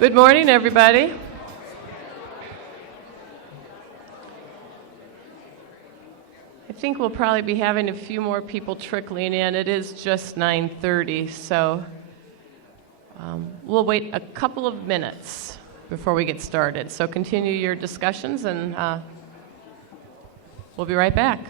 Good morning, everybody. I think we'll probably be having a few more people trickling in. It is just 9:30, so we'll wait a couple of minutes before we get started. So continue your discussions, and we'll be right back.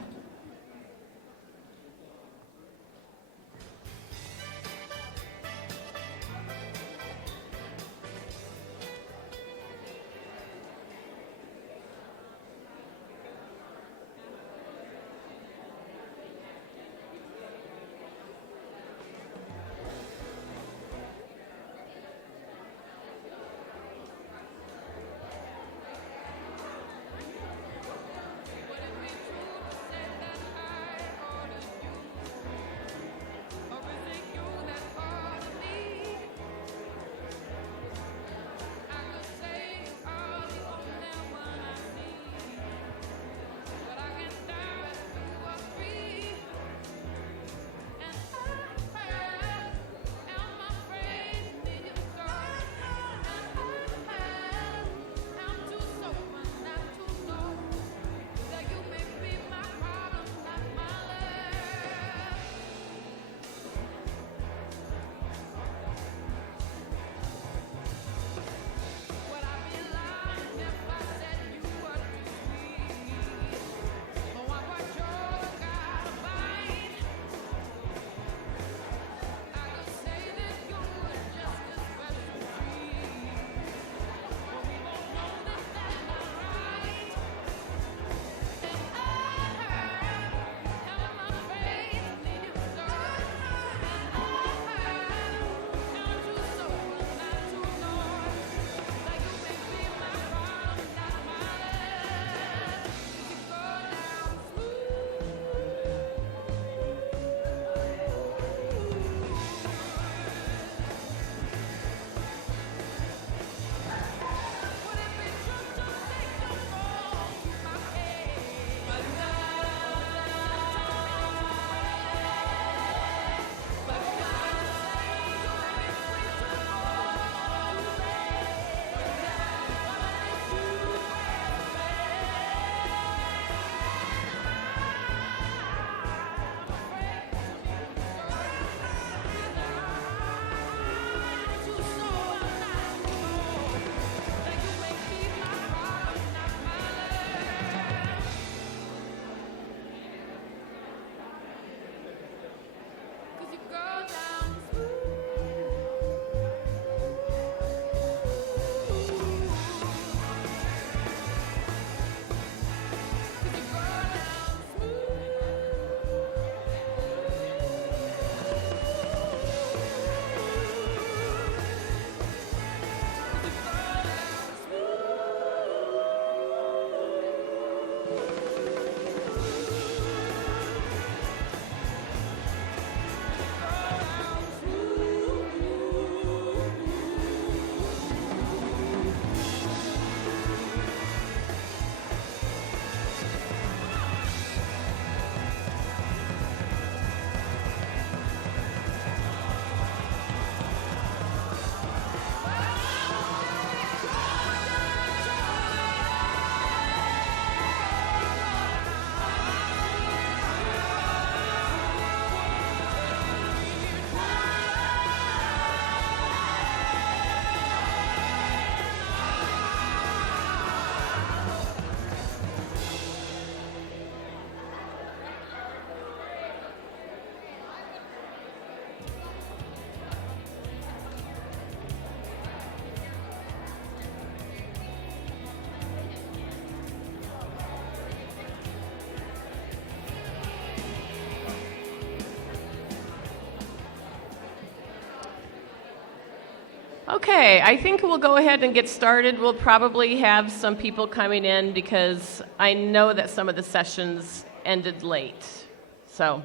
Okay, I think we'll go ahead and get started. We'll probably have some people coming in because I know that some of the sessions ended late. So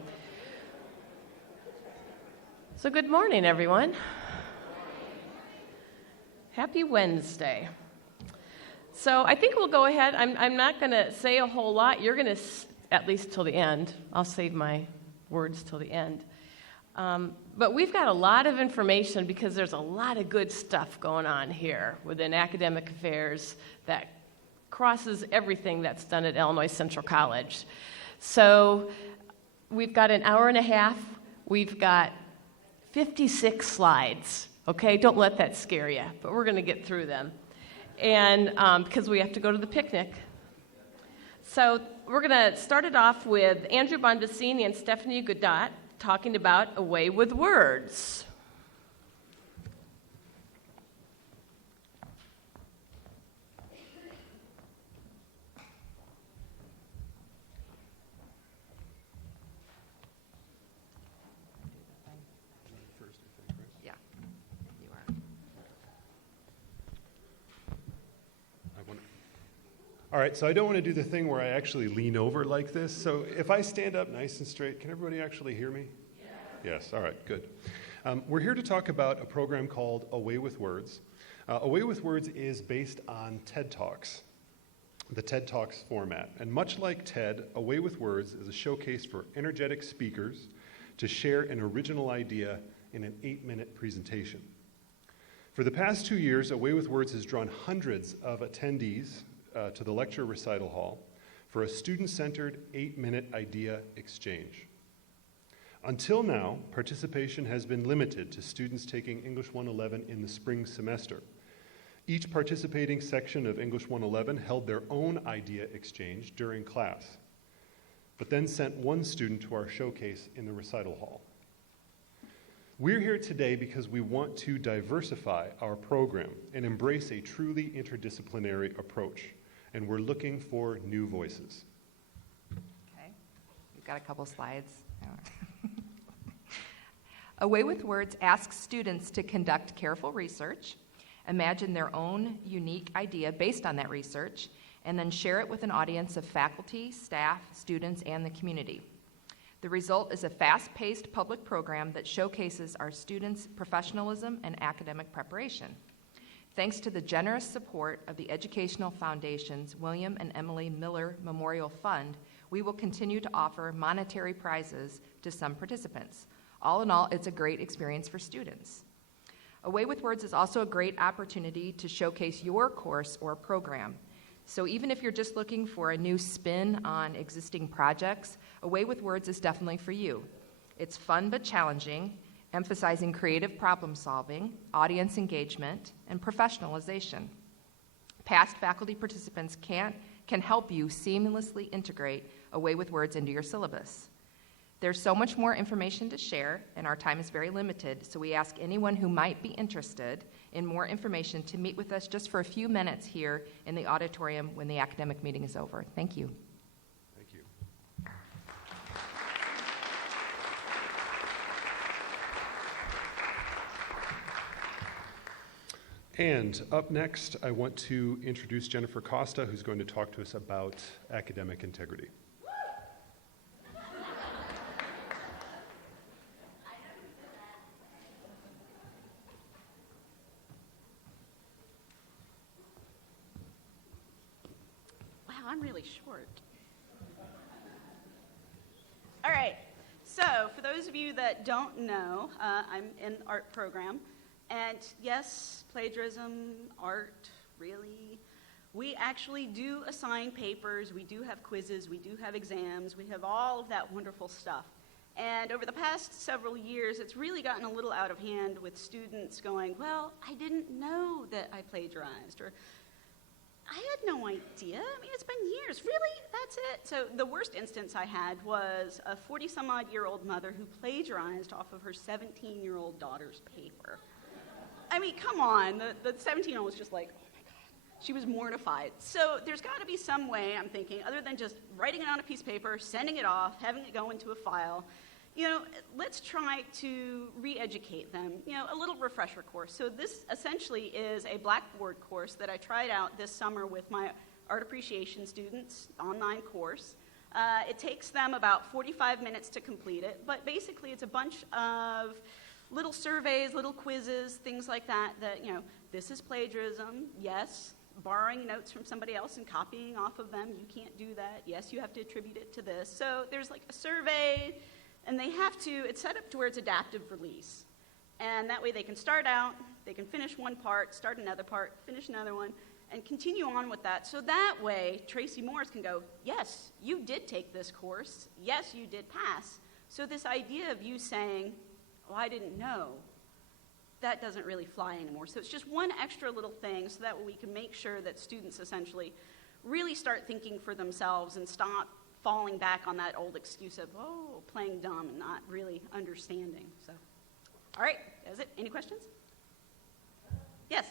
good morning, everyone. Happy Wednesday. So I think we'll go ahead. I'm not going to say a whole lot. You're going to, at least till the end. I'll save my words till the end. But we've got a lot of information because there's a lot of good stuff going on here within academic affairs that crosses everything that's done at Illinois Central College. So we've got an hour and a half. We've got 56 slides. Okay, don't let that scare you, but we're going to get through them. And because we have to go to the picnic. So we're going to start it off with Andrew Bonvicini and Stephanie Godot talking about A Way with Words. All right, so I don't want to do the thing where I actually lean over like this. So if I stand up nice and straight, can everybody actually hear me? Yeah. Yes, all right, good. We're here to talk about a program called A Way with Words. A Way with Words is based on TED Talks, the TED Talks format. And much like TED, A Way with Words is a showcase for energetic speakers to share an original idea in an 8-minute presentation. For the past 2 years, A Way with Words has drawn hundreds of attendees to the lecture recital hall for a student-centered 8-minute idea exchange. Until now, participation has been limited to students taking English 111 in the spring semester. Each participating section of English 111 held their own idea exchange during class, but then sent one student to our showcase in the recital hall. We're here today because we want to diversify our program and embrace a truly interdisciplinary approach. And we're looking for new voices. Okay, we've got a couple slides. A Way with Words asks students to conduct careful research, imagine their own unique idea based on that research, and then share it with an audience of faculty, staff, students, and the community. The result is a fast-paced public program that showcases our students' professionalism and academic preparation. Thanks to the generous support of the Educational Foundation's William and Emily Miller Memorial Fund, we will continue to offer monetary prizes to some participants. All in all, it's a great experience for students. A Way with Words is also a great opportunity to showcase your course or program. So even if you're just looking for a new spin on existing projects, A Way with Words is definitely for you. It's fun but challenging, emphasizing creative problem solving, audience engagement, and professionalization. Past faculty participants can help you seamlessly integrate A Way with Words into your syllabus. There's so much more information to share, and our time is very limited, so we ask anyone who might be interested in more information to meet with us just for a few minutes here in the auditorium when the academic meeting is over. Thank you. Thank you. And up next, I want to introduce Jennifer Costa, who's going to talk to us about academic integrity. Wow, I'm really short. All right, so for those of you that don't know, I'm in art program. And yes, plagiarism, art, really. We actually do assign papers, we do have quizzes, we do have exams, we have all of that wonderful stuff. And over the past several years, it's really gotten a little out of hand with students going, well, I didn't know that I plagiarized, or I had no idea. I mean, it's been years. Really? That's it? So the worst instance I had was a 40-some-odd-year-old mother who plagiarized off of her 17-year-old daughter's paper. I mean, come on. The 17-year-old was just like, oh my God. She was mortified. So there's got to be some way, I'm thinking, other than just writing it on a piece of paper, sending it off, having it go into a file. You know, let's try to re-educate them. You know, a little refresher course. So this essentially is a Blackboard course that I tried out this summer with my art appreciation students, online course. It takes them about 45 minutes to complete it, but basically it's a bunch of little surveys, little quizzes, things like that, you know, this is plagiarism, yes, borrowing notes from somebody else and copying off of them, you can't do that, yes, you have to attribute it to this. So there's like a survey, And they have to, it's set up to where it's adaptive release. And that way they can start out, they can finish one part, start another part, finish another one, and continue on with that. So that way, Tracy Morris can go, yes, you did take this course. Yes, you did pass. So this idea of you saying, oh, I didn't know, that doesn't really fly anymore. So it's just one extra little thing so that we can make sure that students essentially really start thinking for themselves and stop falling back on that old excuse of, oh, playing dumb and not really understanding. So, all right, that's it. Any questions? Yes?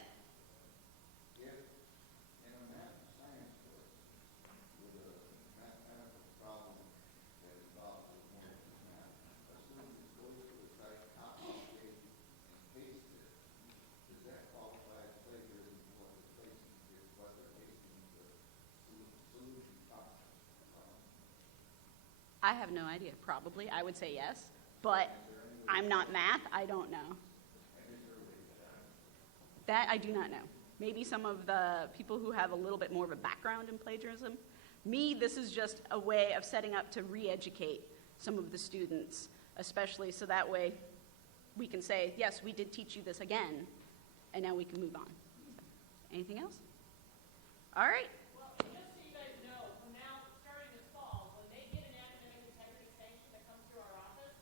I have no idea. Probably. I would say yes. But I'm not math. I don't know. That I do not know. Maybe some of the people who have a little bit more of a background in plagiarism. Me, this is just a way of setting up to re-educate some of the students, especially so that way we can say, yes, we did teach you this again, and now we can move on. Anything else? All right. Well, just so you guys know, from now, starting this fall, when they get an academic integrity sanction that comes through our office,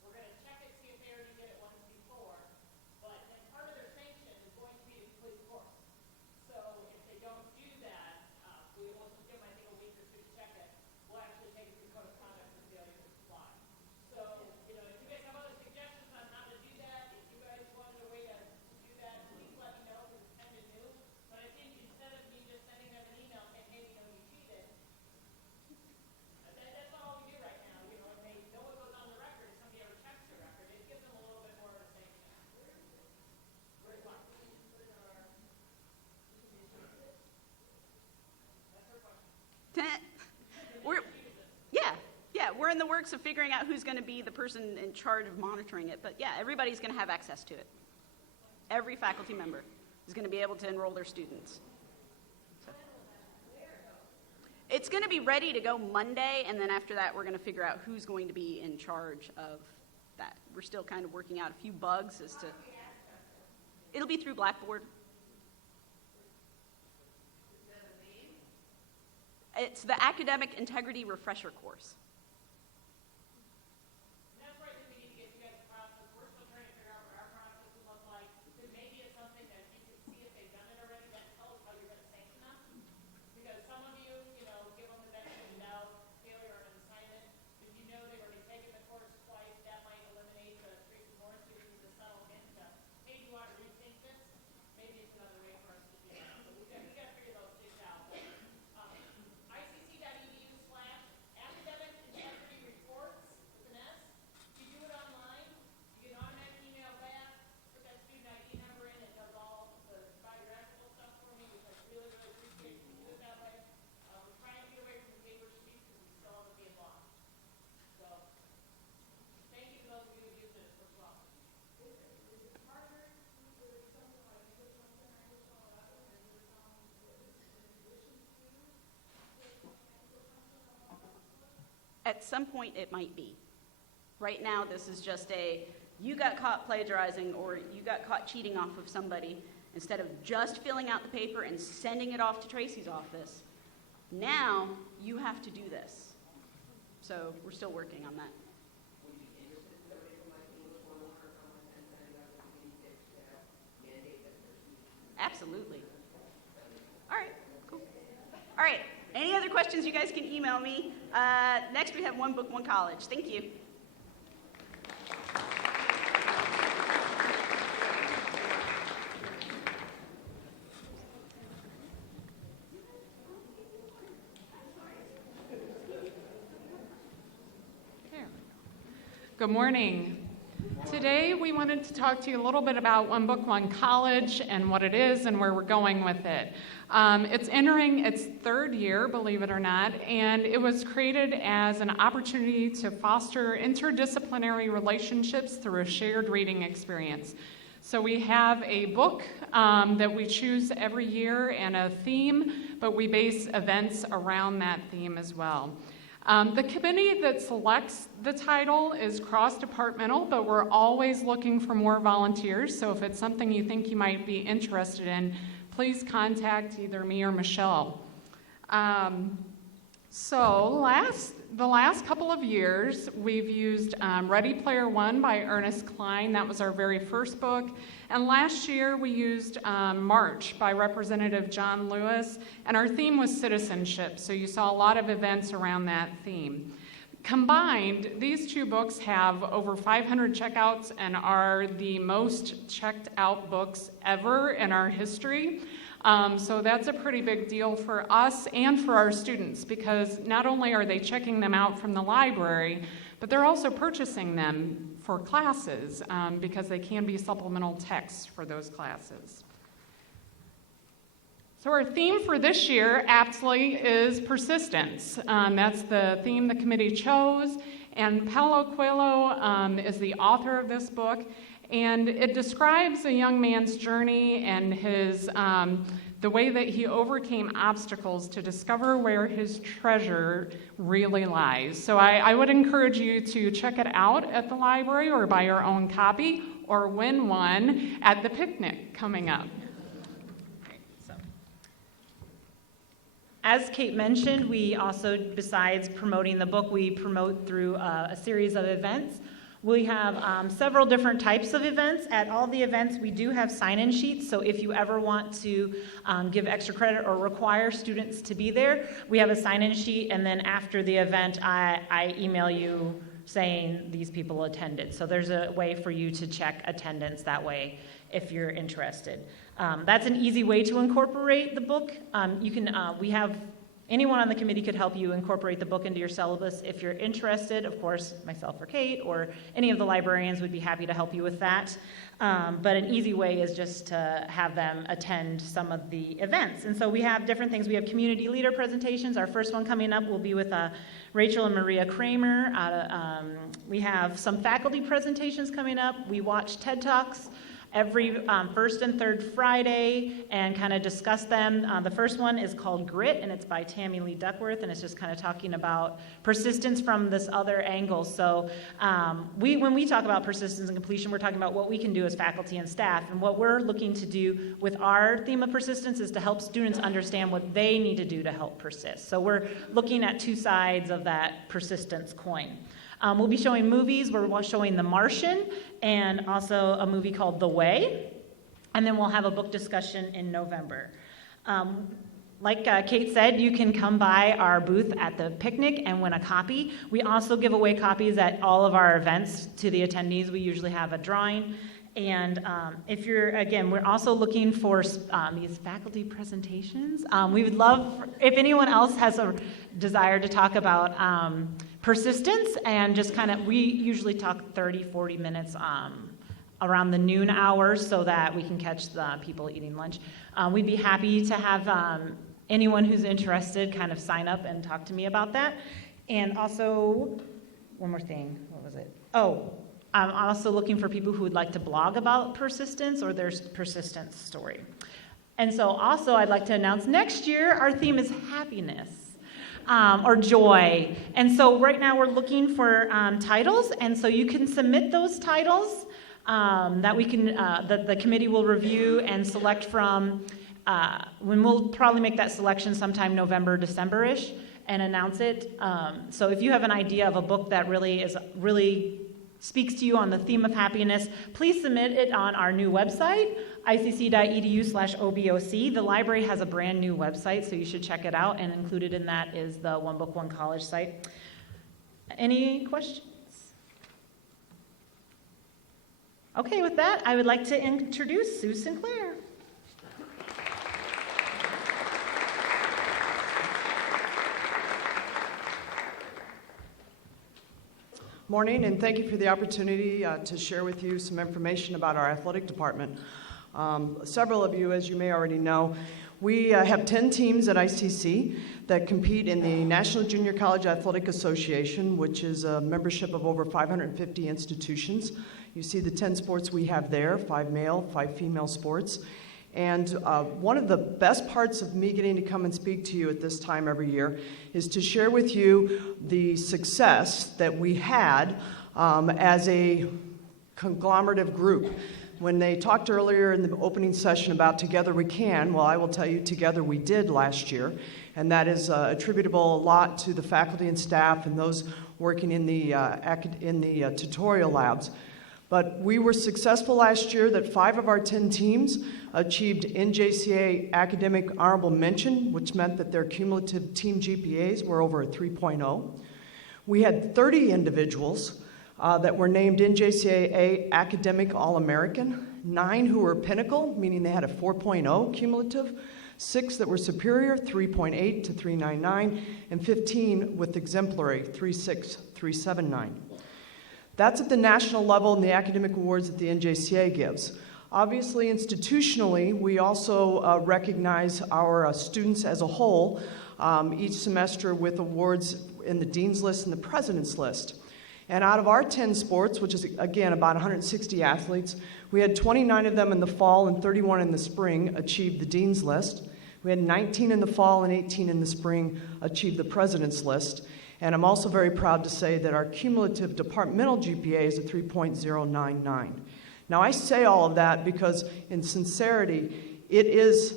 we're going to check it, see if they already did it once before. But then part of their sanction is going to be to complete the course. So if they don't do that, we will give them, I think, a week or two to check it. We'll actually take it through code of conduct for failure to comply. So, you know, if you guys have other suggestions on how to do that, if you guys wanted a way to do that, please let me know, because it's kind of new. But I think instead of me just sending them an email saying, hey, you know, you cheated, that's all we do right now. You know, and they know what goes on the record. If somebody ever checks the record, it gives them a little bit more of a sanction. Where's one? We're in the works of figuring out who's going to be the person in charge of monitoring it. But yeah, everybody's going to have access to it. Every faculty member is going to be able to enroll their students. So. It's going to be ready to go Monday, and then after that, we're going to figure out who's going to be in charge of that. We're still kind of working out a few bugs as to. It'll be through Blackboard. It's the Academic Integrity Refresher Course. That's right that we need to get you guys a process. We're still trying to figure out what our process would look like. Because maybe it's something that you can see if they've done it already, then tell us how you're going to sanction them. Because some of you, you know, give them the benefit of the doubt, failure on an assignment. If you know they've already taken the course twice, that might eliminate the Tracy Morris giving you the subtle hint that, hey, do you want to rethink this? Maybe it's another way for us to do that. So we got to figure those things out. ICC.edu/academic integrity reports with an S. If you do it online, you get an automatic email back, put that student ID number in, it does all the biographical stuff for me, which I really, really appreciate you do it that way. We're trying to get away from the paper sheets because we still have it being lost. So, thank you to those of you who use it as well. Is it harder to do something like this, something I just saw that one, and there's some additions to? At some point, it might be. Right now, this is just a, you got caught plagiarizing or you got caught cheating off of somebody. Instead of just filling out the paper and sending it off to Tracy's office, now you have to do this. So we're still working on that. Absolutely. All right, cool. All right, any other questions, you guys can email me. Next, we have One Book, One College. Thank you. Good morning. Today we wanted to talk to you a little bit about One Book, One College and what it is and where we're going with it. It's entering its third year, believe it or not, and it was created as an opportunity to foster interdisciplinary relationships through a shared reading experience. So we have a book that we choose every year and a theme, but we base events around that theme as well. The committee that selects the title is cross-departmental, but we're always looking for more volunteers. So if it's something you think you might be interested in, please contact either me or Michelle. The last couple of years, we've used Ready Player One by Ernest Cline. That was our very first book. And last year, we used March by Representative John Lewis. And our theme was citizenship, so you saw a lot of events around that theme. Combined, these two books have over 500 checkouts and are the most checked out books ever in our history. So that's a pretty big deal for us and for our students, because not only are they checking them out from the library, but they're also purchasing them for classes because they can be supplemental texts for those classes. So our theme for this year, aptly, is persistence. That's the theme the committee chose, and Paulo Coelho is the author of this book. And it describes a young man's journey and his the way that he overcame obstacles to discover where his treasure really lies. So I would encourage you to check it out at the library or buy your own copy or win one at the picnic coming up. As Kate mentioned, we also, besides promoting the book, we promote through a series of events. We have several different types of events. At all the events, we do have sign-in sheets, so if you ever want to give extra credit or require students to be there, we have a sign-in sheet, and then after the event, I email you saying these people attended. So there's a way for you to check attendance that way if you're interested. That's an easy way to incorporate the book. We have anyone on the committee could help you incorporate the book into your syllabus. If you're interested, of course, myself or Kate or any of the librarians would be happy to help you with that. But an easy way is just to have them attend some of the events. And so we have different things. We have community leader presentations. Our first one coming up will be with Rachel and Maria Kramer. We have some faculty presentations coming up. We watch TED Talks every first and third Friday and kind of discuss them. The first one is called Grit, and it's by Tammy Lee Duckworth, and it's just kind of talking about persistence from this other angle. So when we talk about persistence and completion, we're talking about what we can do as faculty and staff, and what we're looking to do with our theme of persistence is to help students understand what they need to do to help persist. So we're looking at two sides of that persistence coin. We'll be showing movies. We're showing The Martian and also a movie called The Way. And then we'll have a book discussion in November. Like Kate said, you can come by our booth at the picnic and win a copy. We also give away copies at all of our events to the attendees. We usually have a drawing. And we're also looking for these faculty presentations. We would love, if anyone else has a desire to talk about persistence and just we usually talk 30, 40 minutes around the noon hour so that we can catch the people eating lunch. We'd be happy to have anyone who's interested kind of sign up and talk to me about that. And also, one more thing, what was it? I'm also looking for people who would like to blog about persistence or their persistence story. And so also I'd like to announce next year our theme is happiness. Or joy. And so right now we're looking for titles, and so you can submit those titles that we can, the committee will review and select from, when we'll probably make that selection sometime November, December-ish, and announce it. So if you have an idea of a book that really speaks to you on the theme of happiness, please submit it on our new website, icc.edu/OBOC. The library has a brand new website, so you should check it out, and included in that is the One Book, One College site. Any questions? Okay, with that, I would like to introduce Sue Sinclair. Morning, and thank you for the opportunity to share with you some information about our athletic department. Several of you, as you may already know, we have 10 teams at ICC that compete in the National Junior College Athletic Association, which is a membership of over 550 institutions. You see the 10 sports we have there, 5 male, 5 female sports. And one of the best parts of me getting to come and speak to you at this time every year is to share with you the success that we had as a conglomerative group. When they talked earlier in the opening session about Together We Can, well, I will tell you, Together We Did last year, and that is attributable a lot to the faculty and staff and those working in the tutorial labs. But we were successful last year that 5 of our 10 teams achieved NJCA Academic Honorable Mention, which meant that their cumulative team GPAs were over a 3.0. We had 30 individuals that were named NJCAA Academic All-American, 9 who were Pinnacle, meaning they had a 4.0 cumulative, 6 that were Superior, 3.8 to 3.99, and 15 with Exemplary, 3.6, 3.79. That's at the national level in the academic awards that the NJCA gives. Obviously, institutionally, we also recognize our students as a whole each semester with awards in the Dean's List and the President's List. And out of our 10 sports, which is, again, about 160 athletes, we had 29 of them in the fall and 31 in the spring achieve the Dean's List. We had 19 in the fall and 18 in the spring achieve the President's List. And I'm also very proud to say that our cumulative departmental GPA is a 3.099. Now, I say all of that because, in sincerity, it is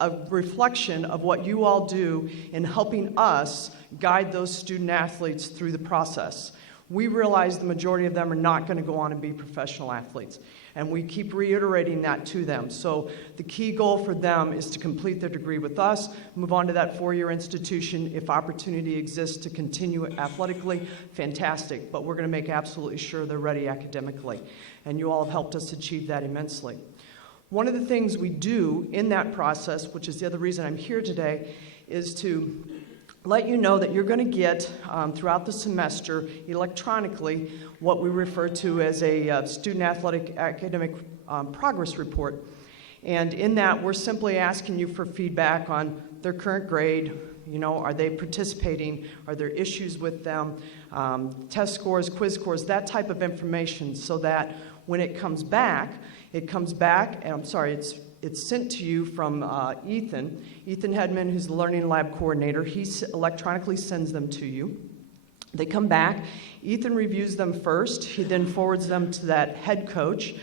a reflection of what you all do in helping us guide those student athletes through the process. We realize the majority of them are not going to go on and be professional athletes, and we keep reiterating that to them. So the key goal for them is to complete their degree with us, move on to that 4-year institution. If opportunity exists to continue athletically, fantastic, but we're going to make absolutely sure they're ready academically, and you all have helped us achieve that immensely. One of the things we do in that process, which is the other reason I'm here today, is to let you know that you're going to get throughout the semester electronically what we refer to as a student athletic academic progress report. And in that, we're simply asking you for feedback on their current grade. You know, are they participating? Are there issues with them? Test scores, quiz scores, that type of information, so that when it comes back, it's sent to you from Ethan Hedman, who's the Learning Lab coordinator. He electronically sends them to you. They come back. Ethan reviews them first. He then forwards them to that head coach.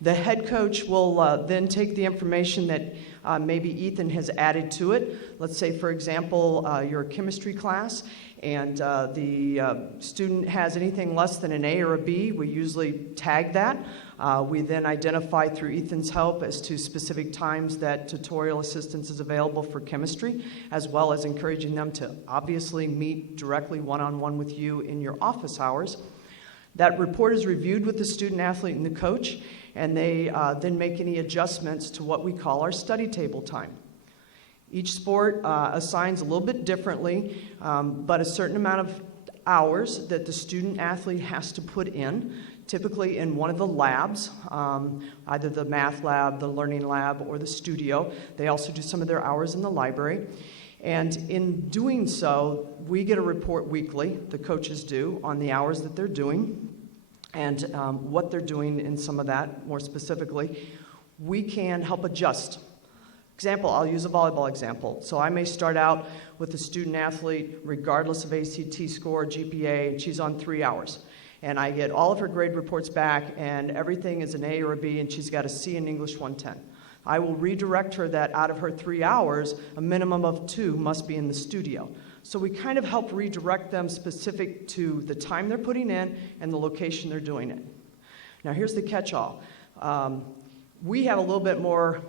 The head coach will then take the information that maybe Ethan has added to it. Let's say, for example, your chemistry class, and the student has anything less than an A or a B. We usually tag that. We then identify through Ethan's help as to specific times that tutorial assistance is available for chemistry, as well as encouraging them to obviously meet directly one-on-one with you in your office hours. That report is reviewed with the student athlete and the coach, and they then make any adjustments to what we call our study table time. Each sport assigns a little bit differently, but a certain amount of hours that the student athlete has to put in, typically in one of the labs, either the math lab, the learning lab, or the studio. They also do some of their hours in the library. And in doing so, we get a report weekly, the coaches do, on the hours that they're doing and what they're doing in some of that more specifically. We can help adjust. Example, I'll use a volleyball example. So I may start out with a student athlete, regardless of ACT score, GPA, and she's on 3 hours. And I get all of her grade reports back, and everything is an A or a B, and she's got a C in English 110. I will redirect her that out of her 3 hours, a minimum of 2 must be in the studio. So we kind of help redirect them specific to the time they're putting in and the location they're doing it. Now here's the catch-all. We have a little bit more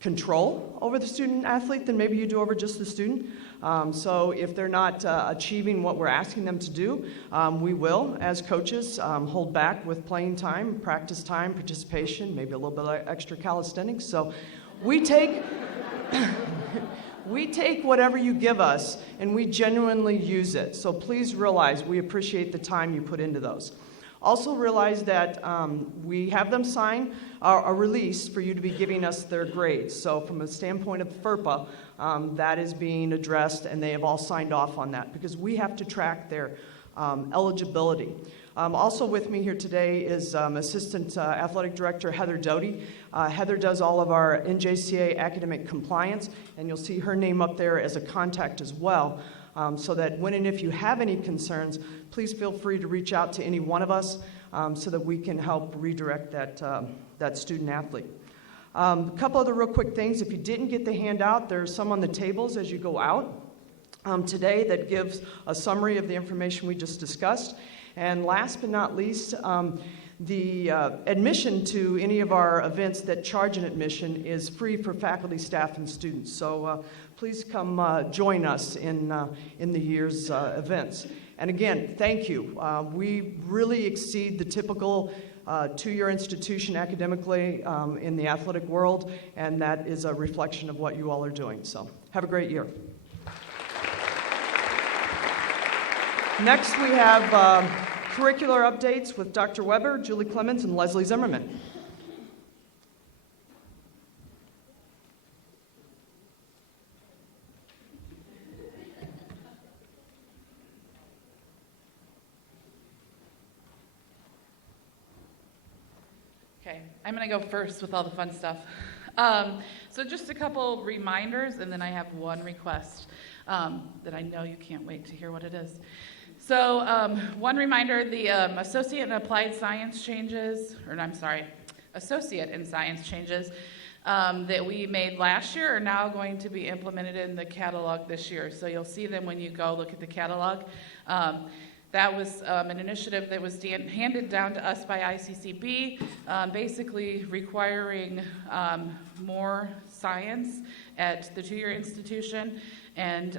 control over the student athlete than maybe you do over just the student. So if they're not achieving what we're asking them to do, we will, as coaches, hold back with playing time, practice time, participation, maybe a little bit of extra calisthenics. So we take we take whatever you give us and we genuinely use it. So please realize we appreciate the time you put into those. Also realize that we have them sign a release for you to be giving us their grades. So from a standpoint of FERPA, that is being addressed, and they have all signed off on that because we have to track their eligibility. Also with me here today is Assistant Athletic Director Heather Doty. Heather does all of our NJCA academic compliance, and you'll see her name up there as a contact as well, so that when and if you have any concerns, please feel free to reach out to any one of us so that we can help redirect that student athlete. A couple other real quick things. If you didn't get the handout, there's some on the tables as you go out today that gives a summary of the information we just discussed. And last but not least, the admission to any of our events that charge an admission is free for faculty, staff, and students. So please come join us in the year's events. And again, thank you. We really exceed the typical two-year institution academically in the athletic world, and that is a reflection of what you all are doing. So have a great year. Next, we have curricular updates with Dr. Weber, Julie Clemens, and Leslie Zimmerman. Okay, I'm going to go first with all the fun stuff. So just a couple reminders, and then I have one request that I know you can't wait to hear what it is. So one reminder, the Associate in Applied Science changes, Associate in Science changes that we made last year are now going to be implemented in the catalog this year. So you'll see them when you go look at the catalog. That was an initiative that was handed down to us by ICCB, basically requiring more science at the two-year institution, and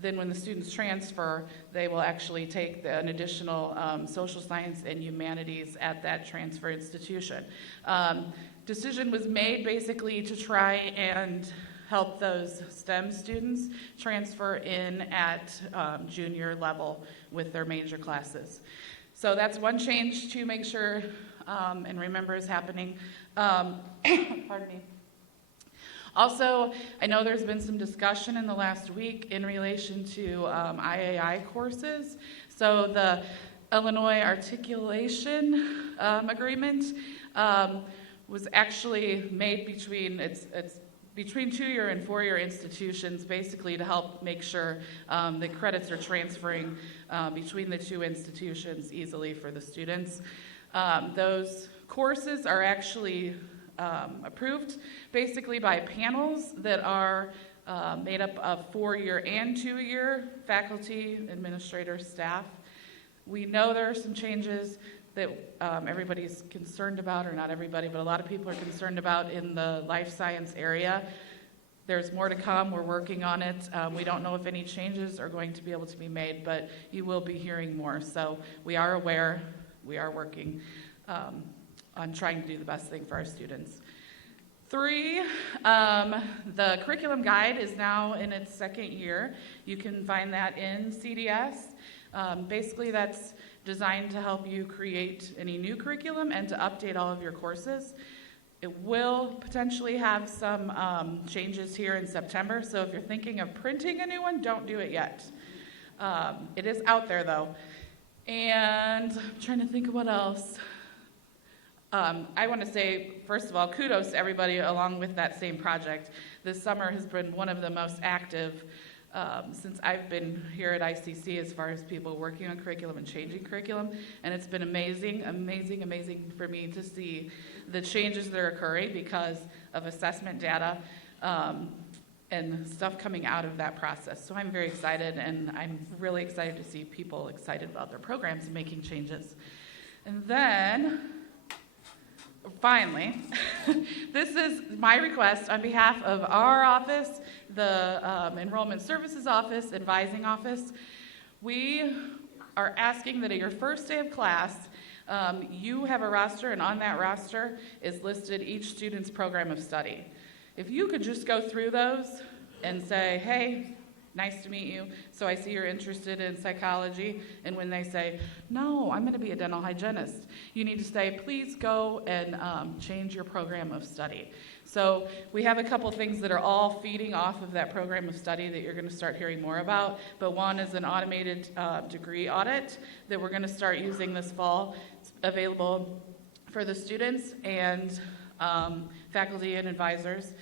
then when the students transfer, they will actually take an additional social science and humanities at that transfer institution. Decision was made basically to try and help those STEM students transfer in at junior level with their major classes. So that's one change to make sure and remember is happening. Pardon me. Also, I know there's been some discussion in the last week in relation to IAI courses. So the Illinois Articulation Agreement was actually made between between two-year and four-year institutions, basically to help make sure the credits are transferring between the two institutions easily for the students. Those courses are actually approved basically by panels that are made up of four-year and two-year faculty, administrators, staff. We know there are some changes that everybody's concerned about, or not everybody, but a lot of people are concerned about in the life science area. There's more to come. We're working on it. We don't know if any changes are going to be able to be made, but you will be hearing more. So we are aware. We are working on trying to do the best thing for our students. 3, the curriculum guide is now in its second year. You can find that in CDS. Basically, that's designed to help you create any new curriculum and to update all of your courses. It will potentially have some changes here in September, so if you're thinking of printing a new one, don't do it yet. It is out there, though. And I'm trying to think of what else. I want to say, first of all, kudos to everybody along with that same project. This summer has been one of the most active since I've been here at ICC as far as people working on curriculum and changing curriculum, and it's been amazing, amazing, amazing for me to see the changes that are occurring because of assessment data and stuff coming out of that process. So I'm very excited, and I'm really excited to see people excited about their programs and making changes. And then, finally, this is my request on behalf of our office, the Enrollment Services Office, Advising Office. We are asking that at your first day of class, you have a roster, and on that roster is listed each student's program of study. If you could just go through those and say, hey, Nice to meet you. So I see you're interested in psychology. And when they say, no, I'm going to be a dental hygienist, you need to say, please go and change your program of study. So we have a couple things that are all feeding off of that program of study that you're going to start hearing more about. But one is an automated degree audit that we're going to start using this fall. It's available for the students and faculty and advisors.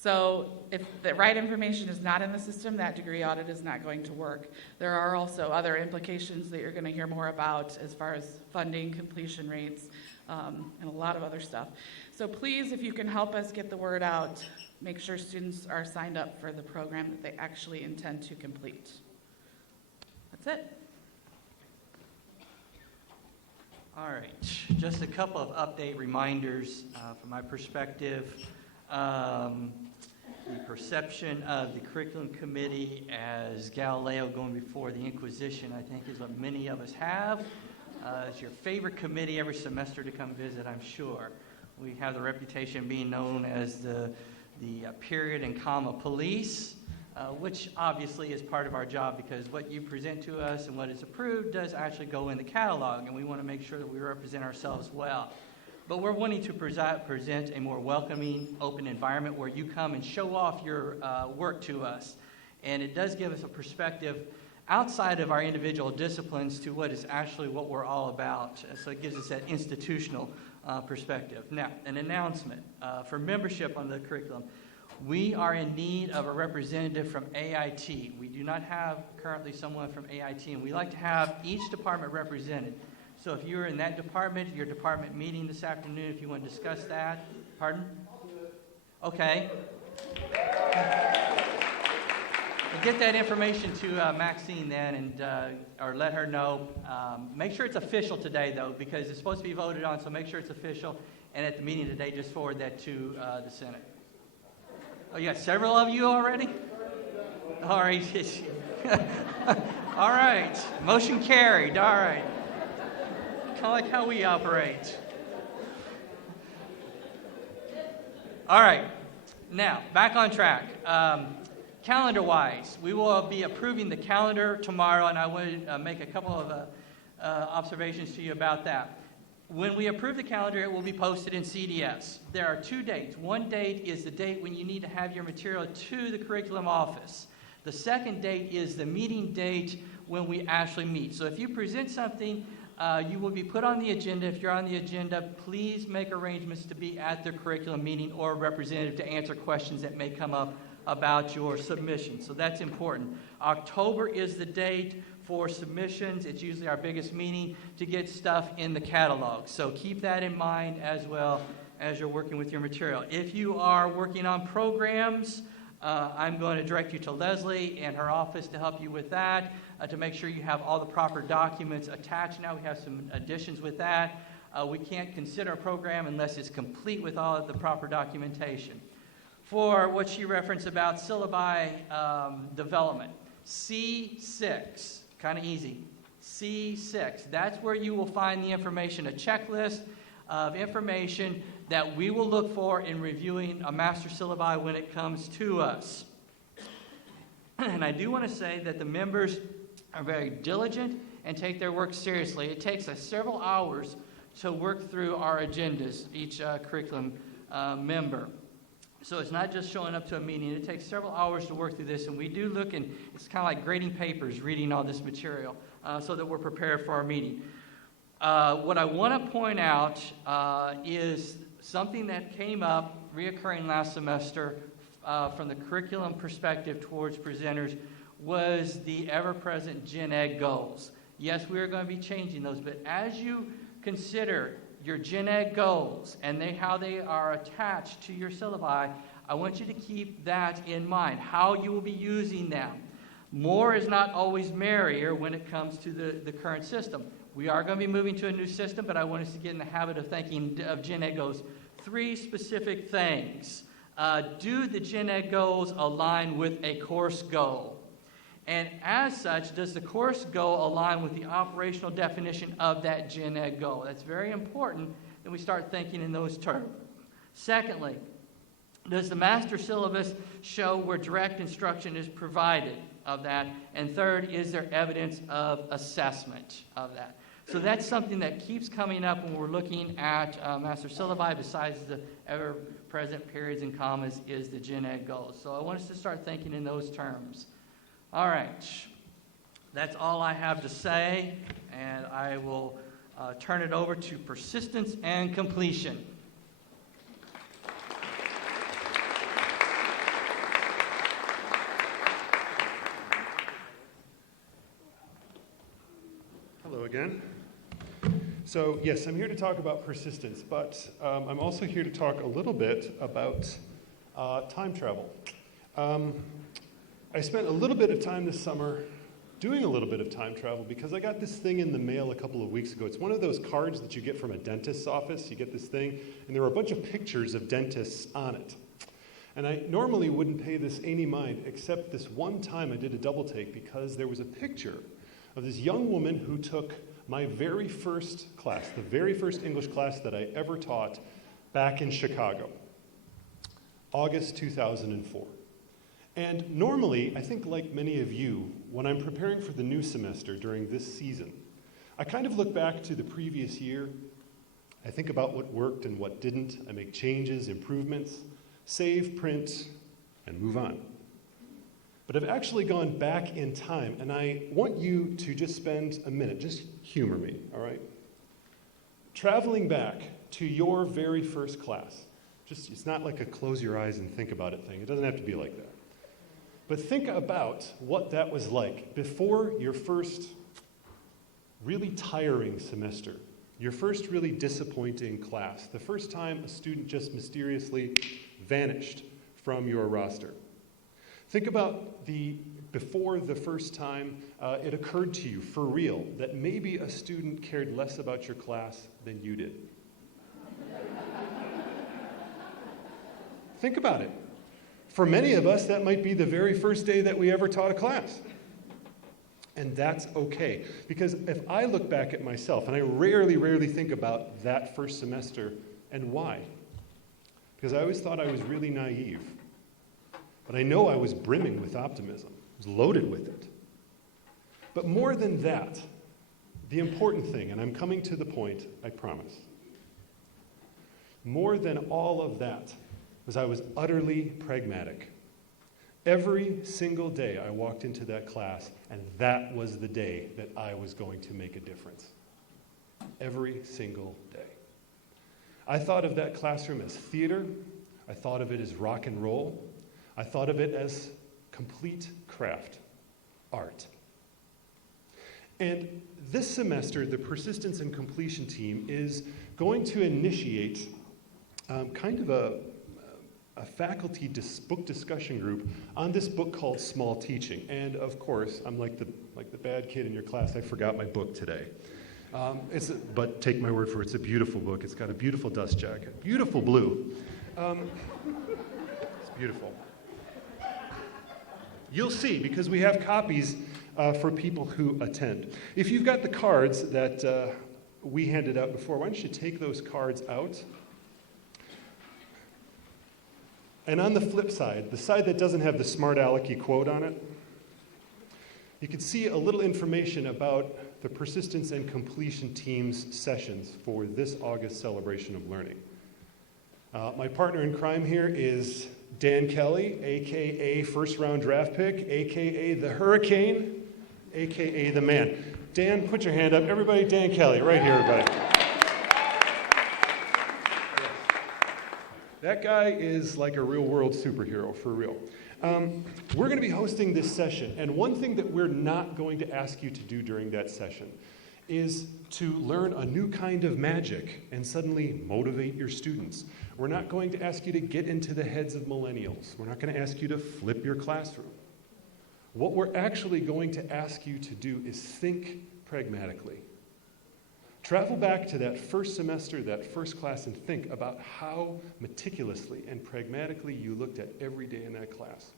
So if the right information is not in the system, that degree audit is not going to work. There are also other implications that you're going to hear more about as far as funding, completion rates, and a lot of other stuff. So please, if you can help us get the word out, make sure students are signed up for the program that they actually intend to complete. That's it. All right, just a couple of update reminders from my perspective. The perception of the curriculum committee as Galileo going before the Inquisition, I think, is what many of us have. It's your favorite committee every semester to come visit, I'm sure. We have the reputation of being known as the period and comma police, which obviously is part of our job because what you present to us and what is approved does actually go in the catalog, and we want to make sure that we represent ourselves well. But we're wanting to present a more welcoming, open environment where you come and show off your work to us. And it does give us a perspective outside of our individual disciplines to what is actually what we're all about. So it gives us that institutional perspective. Now, an announcement for membership on the curriculum. We are in need of a representative from AIT. We do not have currently someone from AIT, and we like to have each department represented. So if you're in that department, your department meeting this afternoon, if you want to discuss that. Pardon? Okay. Well, get that information to Maxine then, and or let her know. Make sure it's official today, though, because it's supposed to be voted on, so make sure it's official. And at the meeting today, just forward that to the Senate. Oh, you got several of you already? All right. All right. Motion carried. All right. Kind of like how we operate. All right. Now, back on track. Calendar-wise, we will be approving the calendar tomorrow, and I want to make a couple of observations to you about that. When we approve the calendar, it will be posted in CDS. There are 2 dates. One date is the date when you need to have your material to the curriculum office. The second date is the meeting date when we actually meet. So if you present something, you will be put on the agenda. If you're on the agenda, please make arrangements to be at the curriculum meeting or a representative to answer questions that may come up about your submission. So that's important. October is the date for submissions. It's usually our biggest meeting to get stuff in the catalog. So keep that in mind as well as you're working with your material. If you are working on programs, I'm going to direct you to Leslie and her office to help you with that, to make sure you have all the proper documents attached. Now we have some additions with that. We can't consider a program unless it's complete with all of the proper documentation. For what she referenced about syllabi development, C6, kind of easy. C6, that's where you will find the information, a checklist of information that we will look for in reviewing a master syllabi when it comes to us. And I do want to say that the members are very diligent and take their work seriously. It takes us several hours to work through our agendas, each curriculum member. So it's not just showing up to a meeting. It takes several hours to work through this, and we do look, and it's kind of like grading papers, reading all this material, so that we're prepared for our meeting. What I want to point out is something that came up reoccurring last semester from the curriculum perspective towards presenters was the ever-present Gen Ed goals. Yes, we are going to be changing those, but as you consider your Gen Ed goals and how they are attached to your syllabi, I want you to keep that in mind, how you will be using them. More is not always merrier when it comes to the current system. We are going to be moving to a new system, but I want us to get in the habit of thinking of Gen Ed goals. 3 specific things. Do the Gen Ed goals align with a course goal? And as such, does the course goal align with the operational definition of that Gen Ed goal? That's very important that we start thinking in those terms. Secondly, does the master syllabus show where direct instruction is provided? of that? And third, is there evidence of assessment of that? So that's something that keeps coming up when we're looking at master syllabi, besides the ever-present periods and commas, is the Gen Ed goals. So I want us to start thinking in those terms. All right. That's all I have to say, and I will turn it over to persistence and completion. Hello again. So yes, I'm here to talk about persistence, but I'm also here to talk a little bit about time travel. I spent a little bit of time this summer doing a little bit of time travel because I got this thing in the mail a couple of weeks ago. It's one of those cards that you get from a dentist's office. You get this thing, and there were a bunch of pictures of dentists on it. And I normally wouldn't pay this any mind, except this one time I did a double take because there was a picture of this young woman who took my very first class, the very first English class that I ever taught back in Chicago, August 2004. And normally, I think like many of you, when I'm preparing for the new semester during this season, I kind of look back to the previous year. I think about what worked and what didn't. I make changes, improvements, save, print, and move on. But I've actually gone back in time, and I want you to just spend a minute, just humor me, all right? Traveling back to your very first class. It's not like a close your eyes and think about it thing. It doesn't have to be like that. But think about what that was like before your first really tiring semester, your first really disappointing class, the first time a student just mysteriously vanished from your roster. Think about before the first time it occurred to you for real that maybe a student cared less about your class than you did. Think about it. For many of us, that might be the very first day that we ever taught a class. And that's okay. Because if I look back at myself, and I rarely think about that first semester, and why? Because I always thought I was really naive. But I know I was brimming with optimism. I was loaded with it. But more than that, the important thing, and I'm coming to the point, I promise. More than all of that was I was utterly pragmatic. Every single day I walked into that class, and that was the day that I was going to make a difference. Every single day. I thought of that classroom as theater. I thought of it as rock and roll. I thought of it as complete craft, art. And this semester, the Persistence and Completion team is going to initiate kind of a faculty book discussion group on this book called Small Teaching. And of course, I'm like the bad kid in your class, I forgot my book today. But take my word for it, it's a beautiful book. It's got a beautiful dust jacket, beautiful blue. It's beautiful. You'll see, because we have copies for people who attend. If you've got the cards that we handed out before, why don't you take those cards out? And on the flip side, the side that doesn't have the smart alecky quote on it, you can see a little information about the Persistence and Completion team's sessions for this August celebration of learning. My partner in crime here is Dan Kelly, a.k.a. first-round draft pick, a.k.a. the Hurricane, a.k.a. the Man. Dan, put your hand up. Everybody, Dan Kelly, right here, everybody. That guy is like a real-world superhero, for real. We're going to be hosting this session, and one thing that we're not going to ask you to do during that session is to learn a new kind of magic and suddenly motivate your students. We're not going to ask you to get into the heads of millennials. We're not going to ask you to flip your classroom. What we're actually going to ask you to do is think pragmatically. Travel back to that first semester, that first class, and think about how meticulously and pragmatically you looked at every day in that class.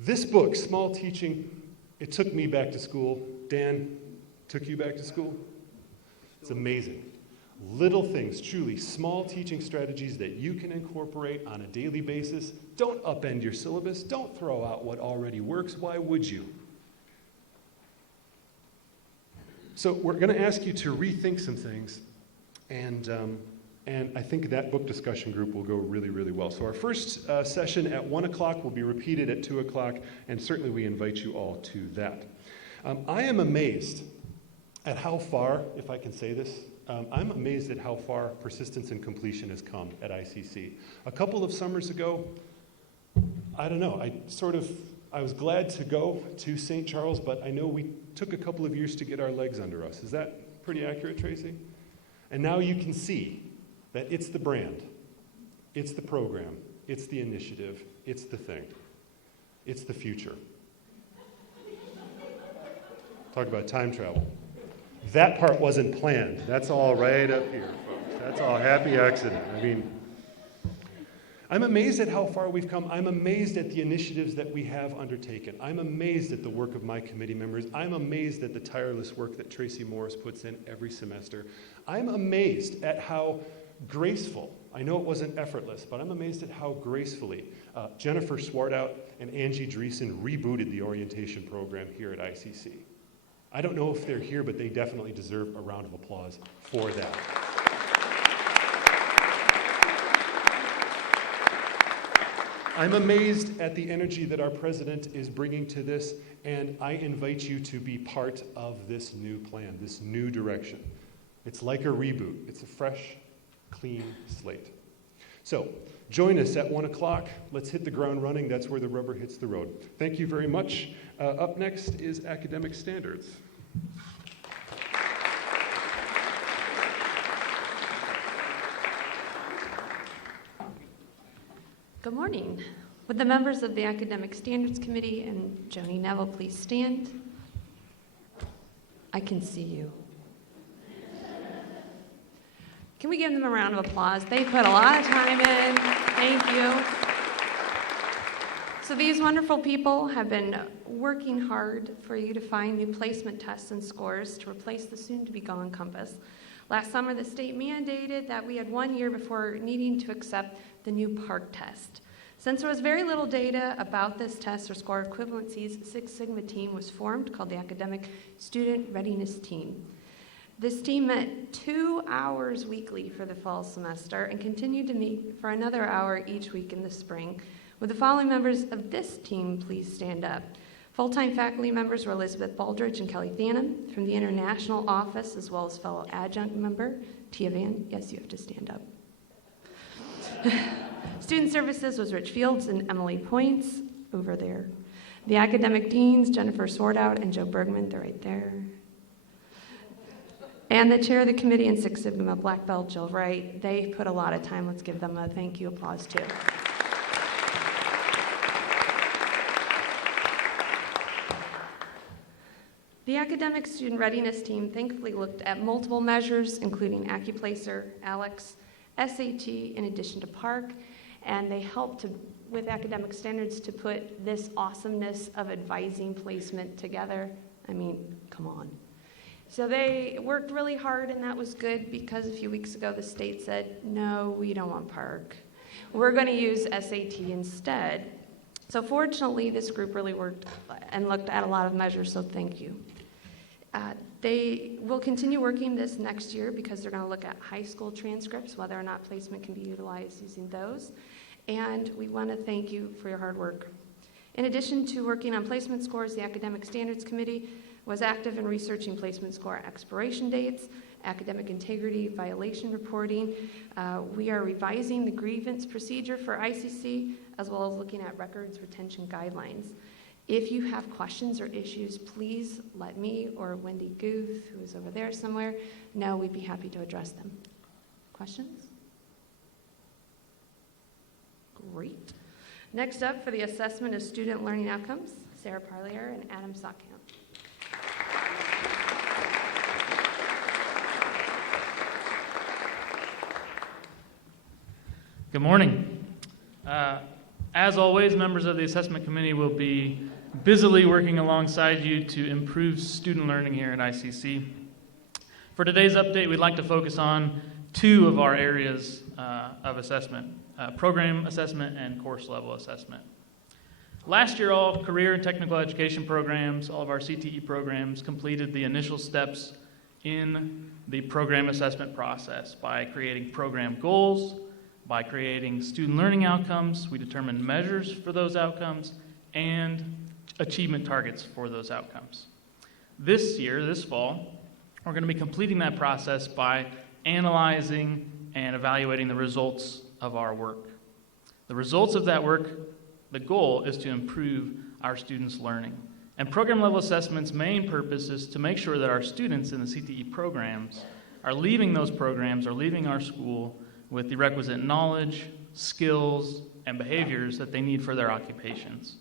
This book, Small Teaching, it took me back to school. Dan, took you back to school? It's amazing. Little things, truly, small teaching strategies that you can incorporate on a daily basis Don't upend your syllabus. Don't throw out what already works. Why would you? So we're going to ask you to rethink some things, and I think that book discussion group will go really, really well. So our first session at 1 o'clock will be repeated at 2 o'clock, and certainly we invite you all to that. I am amazed at how far, if I can say this, I'm amazed at how far persistence and completion has come at ICC. A couple of summers ago, I don't know, I was glad to go to St. Charles, but I know we took a couple of years to get our legs under us. Is that pretty accurate, Tracy? And now you can see that it's the brand, it's the program, it's the initiative, it's the thing, it's the future. Talk about time travel. That part wasn't planned. That's all right up here, folks. That's all happy accident. I mean, I'm amazed at how far we've come. I'm amazed at the initiatives that we have undertaken. I'm amazed at the work of my committee members. I'm amazed at the tireless work that Tracy Morris puts in every semester. I'm amazed at how graceful, I know it wasn't effortless, but I'm amazed at how gracefully Jennifer Swartout and Angie Dreesen rebooted the orientation program here at ICC. I don't know if they're here, but they definitely deserve a round of applause for that. I'm amazed at the energy that our president is bringing to this, and I invite you to be part of this new plan, this new direction. It's like a reboot. It's a fresh, clean slate. So, join us at 1 o'clock. Let's hit the ground running. That's where the rubber hits the road. Thank you very much. Up next is academic standards. Good morning. Would the members of the Academic Standards Committee and Joni Neville please stand? I can see you. Can we give them a round of applause? They put a lot of time in. Thank you. So these wonderful people have been working hard for you to find new placement tests and scores to replace the soon-to-be-gone Compass. Last summer, the state mandated that we had 1 year before needing to accept the new PARCC test. Since there was very little data about this test or score equivalencies, a Six Sigma team was formed called the Academic Student Readiness Team. This team met 2 hours weekly for the fall semester and continued to meet for another hour each week in the spring. Would the following members of this team please stand up? Full-time faculty members were Elizabeth Baldridge and Kelly Thanem from the International Office, as well as fellow adjunct member Tia Van. Yes, you have to stand up. Student Services was Rich Fields and Emily Points over there. The academic deans, Jennifer Swartout and Joe Bergman, they're right there. And the chair of the committee in Six Sigma Black Belt, Jill Wright. They put a lot of time. Let's give them a thank you applause too. The Academic Student Readiness Team thankfully looked at multiple measures, including AccuPlacer, ALEX, SAT, in addition to PARCC, and they helped with academic standards to put this awesomeness of advising placement together. I mean, come on. So they worked really hard, and that was good because a few weeks ago the state said, no, we don't want PARCC. We're going to use SAT instead. So fortunately, this group really worked and looked at a lot of measures, so thank you. They will continue working this next year because they're going to look at high school transcripts, whether or not placement can be utilized using those. And we want to thank you for your hard work. In addition to working on placement scores, the Academic Standards Committee was active in researching placement score expiration dates, academic integrity, violation reporting. We are revising the grievance procedure for ICC, as well as looking at records retention guidelines. If you have questions or issues, please let me or Wendy Guth, who is over there somewhere, know. We'd be happy to address them. Questions? Great. Next up for the assessment of student learning outcomes, Sarah Parlier and Adam Sotkamp. Good morning. As always, members of the assessment committee will be busily working alongside you to improve student learning here at ICC. For today's update, we'd like to focus on 2 of our areas of assessment. program assessment and course level assessment. Last year, all career and technical education programs, all of our CTE programs, completed the initial steps in the program assessment process by creating program goals, by creating student learning outcomes. We determined measures for those outcomes and achievement targets for those outcomes. This year, this fall, we're going to be completing that process by analyzing and evaluating the results of our work. The results of that work, the goal is to improve our students' learning. And program level assessment's main purpose is to make sure that our students in the CTE programs are leaving those programs, or leaving our school with the requisite knowledge, skills, and behaviors that they need for their occupations.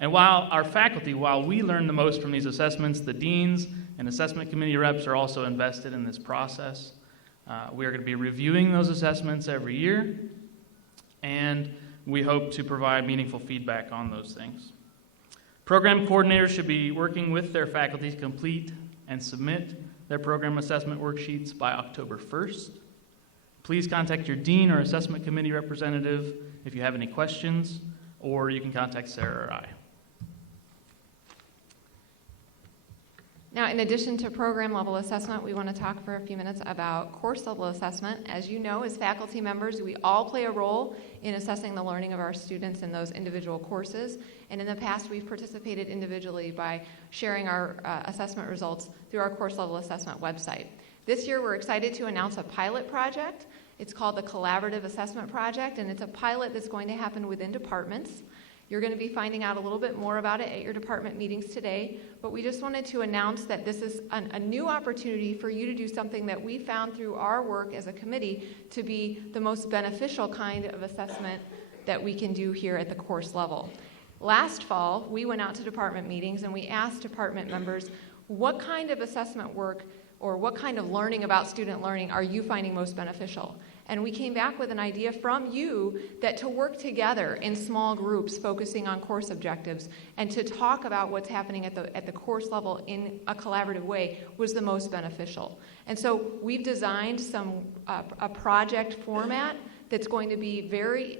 And while our faculty, while we learn the most from these assessments, the deans and assessment committee reps are also invested in this process. We are going to be reviewing those assessments every year, and we hope to provide meaningful feedback on those things. Program coordinators should be working with their faculty to complete and submit their program assessment worksheets by October 1st. Please contact your dean or assessment committee representative if you have any questions, or you can contact Sarah or I. Now, in addition to program level assessment, we want to talk for a few minutes about course level assessment. As you know, as faculty members, we all play a role in assessing the learning of our students in those individual courses. And in the past, we've participated individually by sharing our assessment results through our course level assessment website. This year, we're excited to announce a pilot project. It's called the Collaborative Assessment Project, and it's a pilot that's going to happen within departments. You're going to be finding out a little bit more about it at your department meetings today, but we just wanted to announce that this is a new opportunity for you to do something that we found through our work as a committee to be the most beneficial kind of assessment that we can do here at the course level. Last fall, we went out to department meetings and we asked department members, what kind of assessment work or what kind of learning about student learning are you finding most beneficial? And we came back with an idea from you that to work together in small groups focusing on course objectives and to talk about what's happening at the course level in a collaborative way was the most beneficial. And so we've designed a project format that's going to be very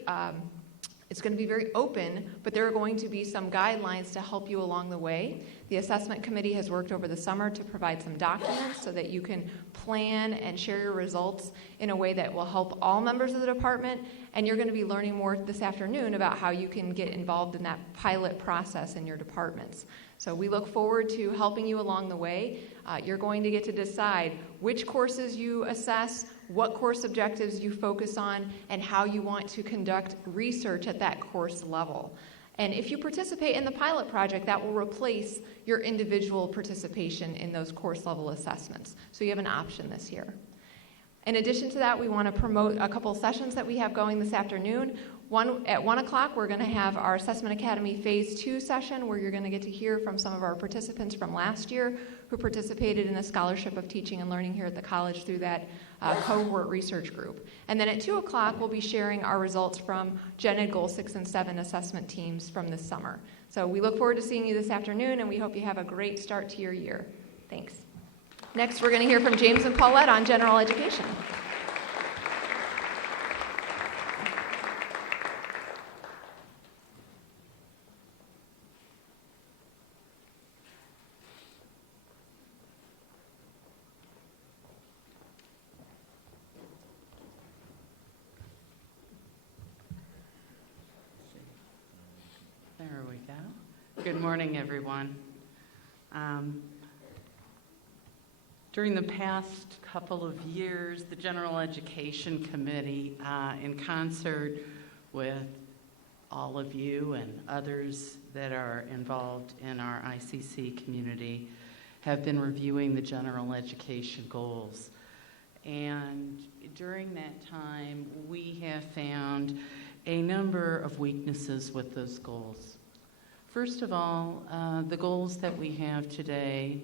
open, but there are going to be some guidelines to help you along the way. The assessment committee has worked over the summer to provide some documents so that you can plan and share your results in a way that will help all members of the department, and you're going to be learning more this afternoon about how you can get involved in that pilot process in your departments. So we look forward to helping you along the way. You're going to get to decide which courses you assess, what course objectives you focus on, and how you want to conduct research at that course level. And if you participate in the pilot project, that will replace your individual participation in those course level assessments. So you have an option this year. In addition to that, we want to promote a couple sessions that we have going this afternoon. At 1 o'clock, we're going to have our Assessment Academy Phase 2 session where you're going to get to hear from some of our participants from last year who participated in the Scholarship of Teaching and Learning here at the college through that cohort research group. And then at 2 o'clock, we'll be sharing our results from Gen Ed Goal 6 and 7 assessment teams from this summer. So we look forward to seeing you this afternoon, and we hope you have a great start to your year. Thanks. Next, we're going to hear from James and Paulette on general education. There we go. Good morning, everyone. During the past couple of years, the General Education Committee, in concert with all of you and others that are involved in our ICC community, have been reviewing the general education goals. And during that time, we have found a number of weaknesses with those goals. First of all, the goals that we have today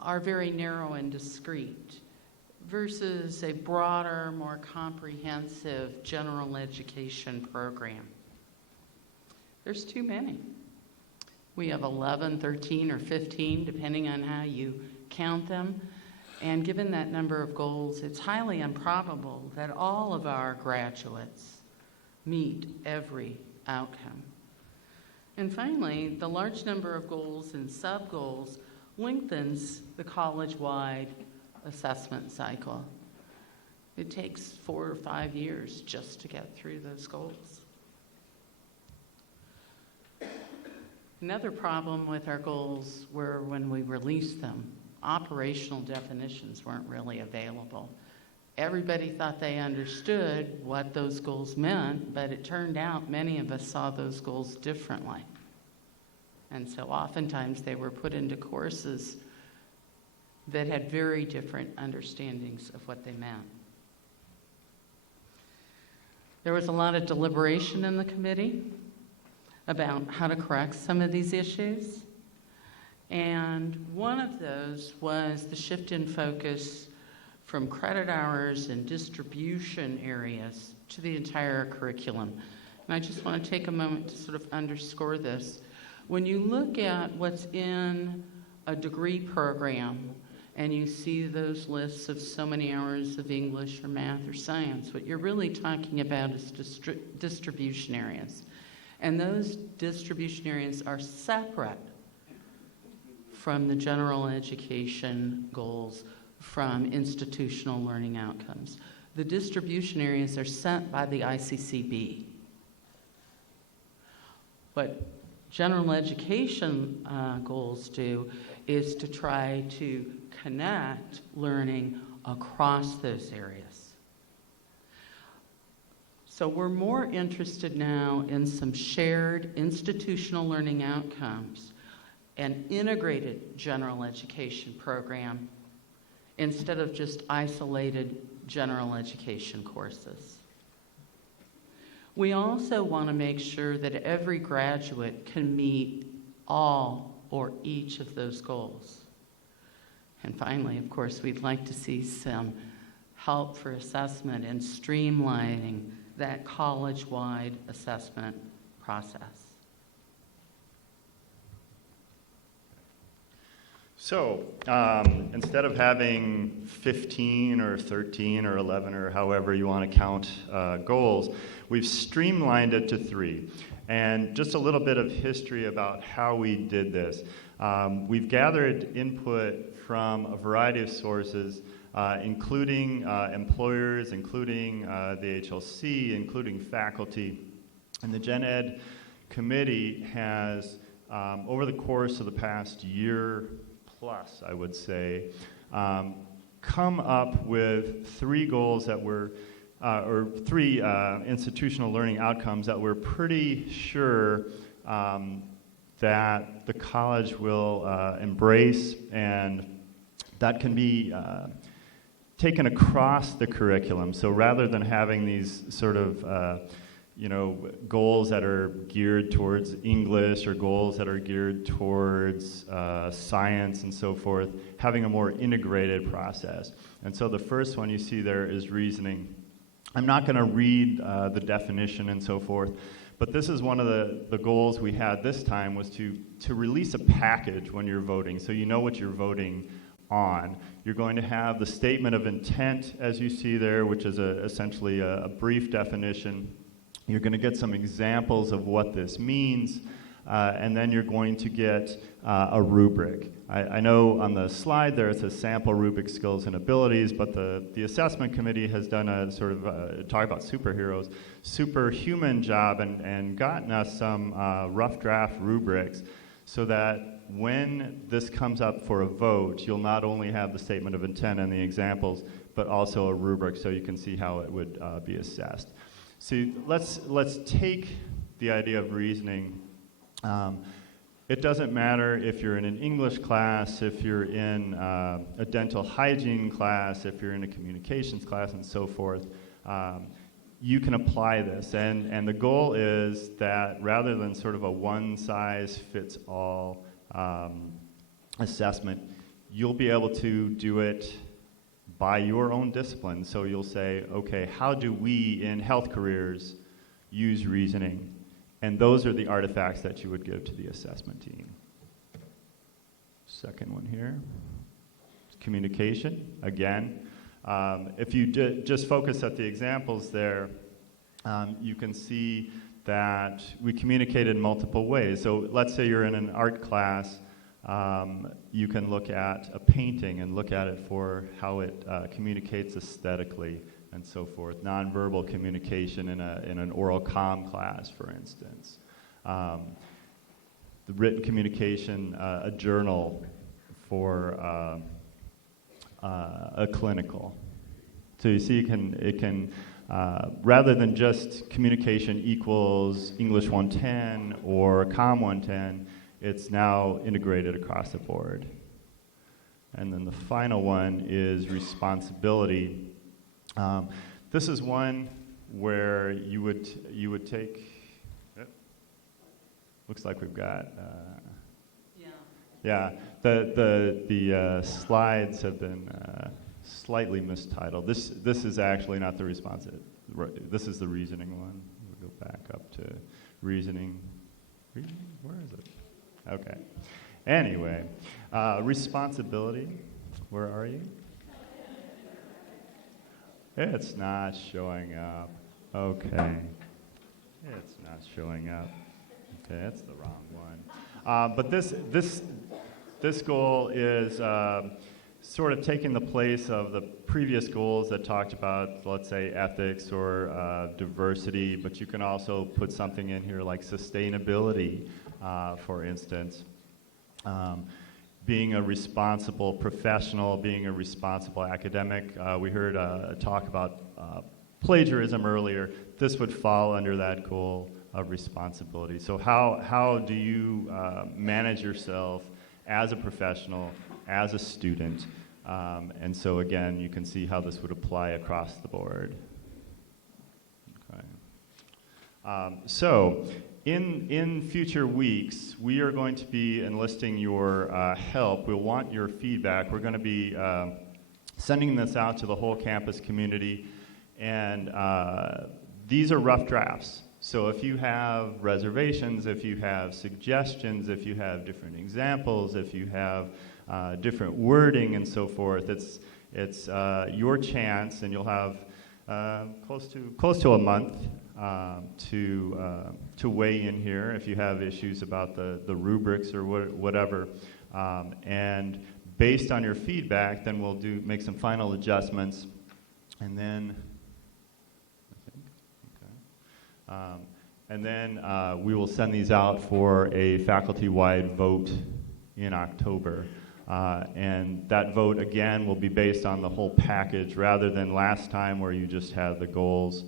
are very narrow and discrete versus a broader, more comprehensive general education program. There's too many. We have 11, 13, or 15, depending on how you count them. And given that number of goals, it's highly improbable that all of our graduates meet every outcome. And finally, the large number of goals and sub-goals lengthens the college-wide assessment cycle. It takes 4 or 5 years just to get through those goals. Another problem with our goals were when we released them, operational definitions weren't really available. Everybody thought they understood what those goals meant, but it turned out many of us saw those goals differently. And so oftentimes they were put into courses that had very different understandings of what they meant. There was a lot of deliberation in the committee about how to correct some of these issues. And one of those was the shift in focus from credit hours and distribution areas to the entire curriculum. And I just want to take a moment to sort of underscore this. When you look at what's in a degree program and you see those lists of so many hours of English or math or science, what you're really talking about is distribution areas. And those distribution areas are separate from the general education goals, from institutional learning outcomes. The distribution areas are set by the ICCB. What general education goals do is to try to connect learning across those areas. So we're more interested now in some shared institutional learning outcomes, an integrated general education program, instead of just isolated general education courses. We also want to make sure that every graduate can meet all or each of those goals. And finally, of course, we'd like to see some help for assessment and streamlining that college-wide assessment process. So instead of having 15 or 13 or 11 or however you want to count goals, we've streamlined it to 3. And just a little bit of history about how we did this. We've gathered input from a variety of sources, including employers, including the HLC, including faculty. And the Gen Ed committee has, over the course of the past year plus, I would say, come up with 3 goals that were, or 3 institutional learning outcomes that we're pretty sure that the college will embrace, and that can be taken across the curriculum. So rather than having these sort of goals that are geared towards English or goals that are geared towards science and so forth, having a more integrated process. And so the first one you see there is reasoning. I'm not going to read the definition and so forth, but this is one of the goals we had this time, was to release a package when you're voting, so you know what you're voting on. You're going to have the statement of intent, as you see there, which is essentially a brief definition. You're going to get some examples of what this means, and then you're going to get a rubric. I know on the slide there it says sample rubric skills and abilities, but the assessment committee has done a sort of, talk about superheroes, superhuman job and gotten us some rough draft rubrics so that when this comes up for a vote, you'll not only have the statement of intent and the examples, but also a rubric so you can see how it would be assessed. So let's take the idea of reasoning. It doesn't matter if you're in an English class, if you're in a dental hygiene class, if you're in a communications class, and so forth. You can apply this, and the goal is that rather than sort of a one-size-fits-all assessment, you'll be able to do it by your own discipline. So you'll say, okay, how do we in health careers use reasoning? And those are the artifacts that you would give to the assessment team. Second one here, communication. Again, if you just focus at the examples there, you can see that we communicate in multiple ways. So let's say you're in an art class, you can look at a painting and look at it for how it communicates aesthetically and so forth. Nonverbal communication in an oral comm class, for instance. The written communication, a journal for a clinical. So you see, it can rather than just communication equals English 110 or COM 110, it's now integrated across the board. And then the final one is responsibility. This is one where you would take. Looks like we've got. Yeah. The slides have been slightly mistitled. This is actually not the responsive. This is the reasoning one. We'll go back up to reasoning. Where is it? Okay. Anyway, responsibility. Where are you? It's not showing up. Okay. It's not showing up. Okay, that's the wrong one. But this goal is sort of taking the place of the previous goals that talked about, let's say, ethics or diversity, but you can also put something in here like sustainability, for instance. Being a responsible professional, being a responsible academic. We heard a talk about plagiarism earlier. This would fall under that goal of responsibility. So how do you manage yourself as a professional, as a student? And so again, you can see how this would apply across the board. Okay. So in future weeks, we are going to be enlisting your help. We'll want your feedback. We're going to be sending this out to the whole campus community. And these are rough drafts. So if you have reservations, if you have suggestions, if you have different examples, if you have different wording and so forth, it's your chance, and you'll have close to a month to weigh in here if you have issues about the rubrics or whatever. And based on your feedback, then we'll make some final adjustments, and then. And then we will send these out for a faculty-wide vote in October. And that vote, again, will be based on the whole package rather than last time where you just had the goals.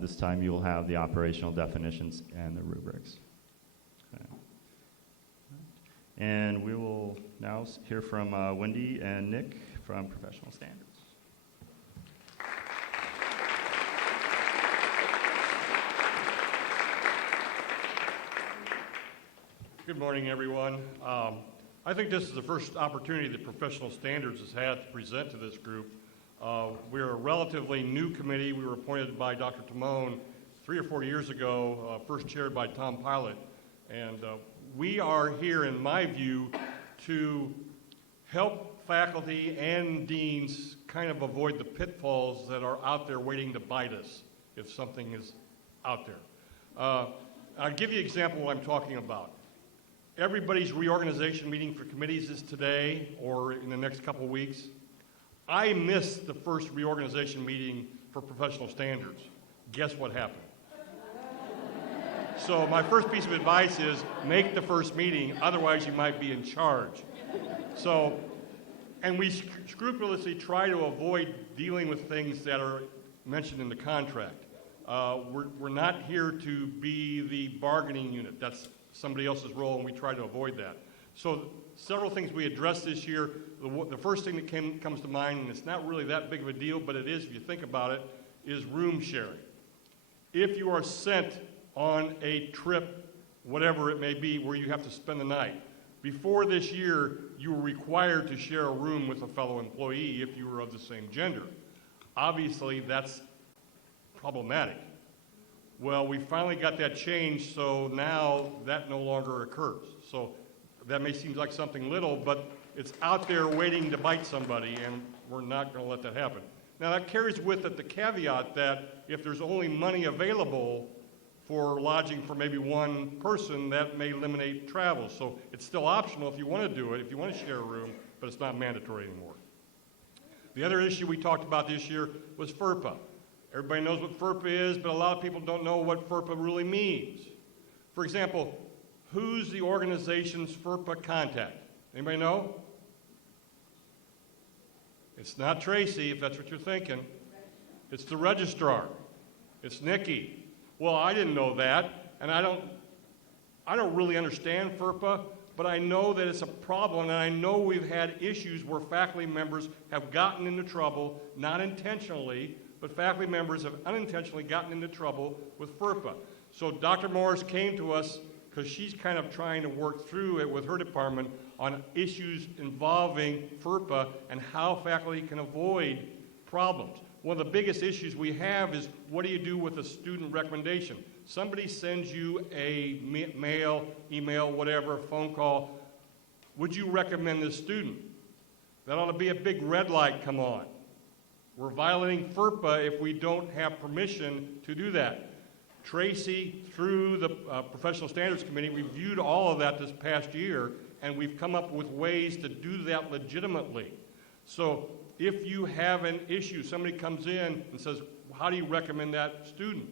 This time you will have the operational definitions and the rubrics. Okay. And we will now hear from Wendy and Nick from Professional Standards. Good morning, everyone. I think this is the first opportunity that Professional Standards has had to present to this group. We're a relatively new committee. We were appointed by Dr. Timone 3 or 4 years ago, first chaired by Tom Pilot. And we are here, in my view, to help faculty and deans kind of avoid the pitfalls that are out there waiting to bite us if something is out there. I'll give you an example of what I'm talking about. Everybody's reorganization meeting for committees is today or in the next couple of weeks. I missed the first reorganization meeting for Professional Standards. Guess what happened? So my first piece of advice is make the first meeting, otherwise you might be in charge. So, and we scrupulously try to avoid dealing with things that are mentioned in the contract. We're not here to be the bargaining unit. That's somebody else's role, and we try to avoid that. So several things we addressed this year. The first thing that comes to mind, and it's not really that big of a deal, but it is if you think about it, is room sharing. If you are sent on a trip, whatever it may be, where you have to spend the night, before this year, you were required to share a room with a fellow employee if you were of the same gender. Obviously, that's problematic. Well, we finally got that changed, so now that no longer occurs. So that may seem like something little, but it's out there waiting to bite somebody, and we're not going to let that happen. Now that carries with it the caveat that if there's only money available for lodging for maybe one person, that may eliminate travel. So it's still optional if you want to do it, if you want to share a room, but it's not mandatory anymore. The other issue we talked about this year was FERPA. Everybody knows what FERPA is, but a lot of people don't know what FERPA really means. For example, who's the organization's FERPA contact? Anybody know? It's not Tracy, if that's what you're thinking. It's the registrar. It's Nikki. Well, I didn't know that, and I don't really understand FERPA, but I know that it's a problem, and I know we've had issues where faculty members have gotten into trouble, not intentionally, but faculty members have unintentionally gotten into trouble with FERPA. So Dr. Morris came to us because she's kind of trying to work through it with her department on issues involving FERPA and how faculty can avoid problems. One of the biggest issues we have is what do you do with a student recommendation? Somebody sends you a mail, email, whatever, phone call. Would you recommend this student? That ought to be a big red light come on. We're violating FERPA if we don't have permission to do that. Tracy, through the Professional Standards Committee, reviewed all of that this past year, and we've come up with ways to do that legitimately. So if you have an issue, somebody comes in and says, how do you recommend that student?